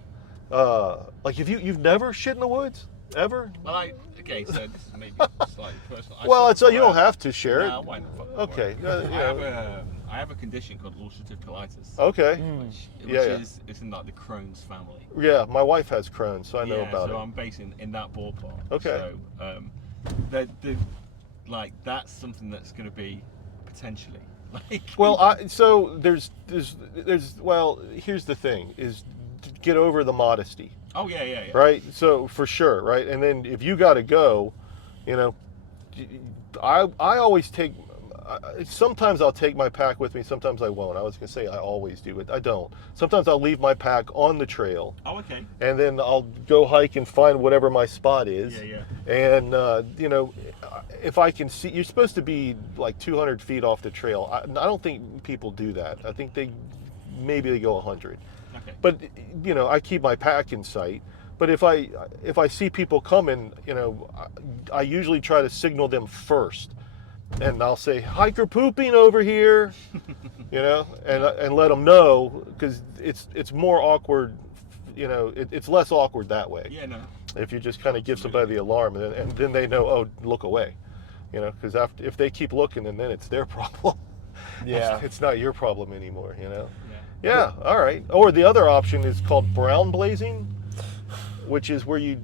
like if you've never shit in the woods, ever? Well, okay, so this is maybe slightly personal. Well, you don't have to share it. No, why not? Fuck, Okay. I have a condition called ulcerative colitis. Okay. Which Yeah. is in like the Crohn's family. Yeah, my wife has Crohn's, so I know about so it. I'm based in that ballpark. Okay. So, that's something that's going to be potentially Like, Well, so there's well, here's the thing: is to get over the modesty, oh yeah. right? So for sure, right? And then if you got to go, you know, I always take. Sometimes I'll take my pack with me. Sometimes I won't. I was gonna say I always do, but I don't. Sometimes I'll leave my pack on the trail, Oh, okay. and then I'll go hike and find whatever my spot is. Yeah. And you know, if I can see, you're supposed to be like 200 feet off the trail. I don't think people do that. I think maybe they go 100. Okay. But you know, I keep my pack in sight. But if I see people coming, you know, I usually try to signal them first, and I'll say hiker pooping over here, you know, and let them know, because it's more awkward, you know, it's less awkward that way. Yeah, no. If you just kind of give somebody the alarm, and then they know, oh, look away, you know, because if they keep looking, and then it's their problem. Yeah. It's not your problem anymore, you know. Yeah. Yeah, all right. Or the other option is called brown blazing, which is where you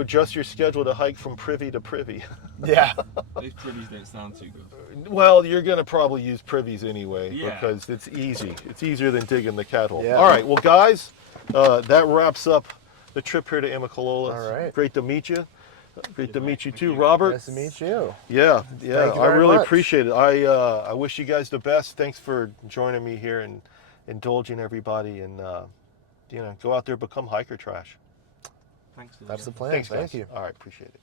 adjust your schedule to hike from privy to privy. Yeah. Those privies don't sound too good. Well, you're going to probably use privies anyway, Yeah. because it's easy. It's easier than digging the cat hole. Yeah. All right, well, guys, that wraps up the trip here to Amicalola. All right. Great to meet you. Great to meet you too, Robert. Nice to meet you. Yeah, Thank you I very really much. appreciate it. I wish you guys the best. Thanks for joining me here and indulging everybody, and you know, go out there, become hiker trash. Thanks for That's the plan. Thanks, Thank guys. you. All right, appreciate it.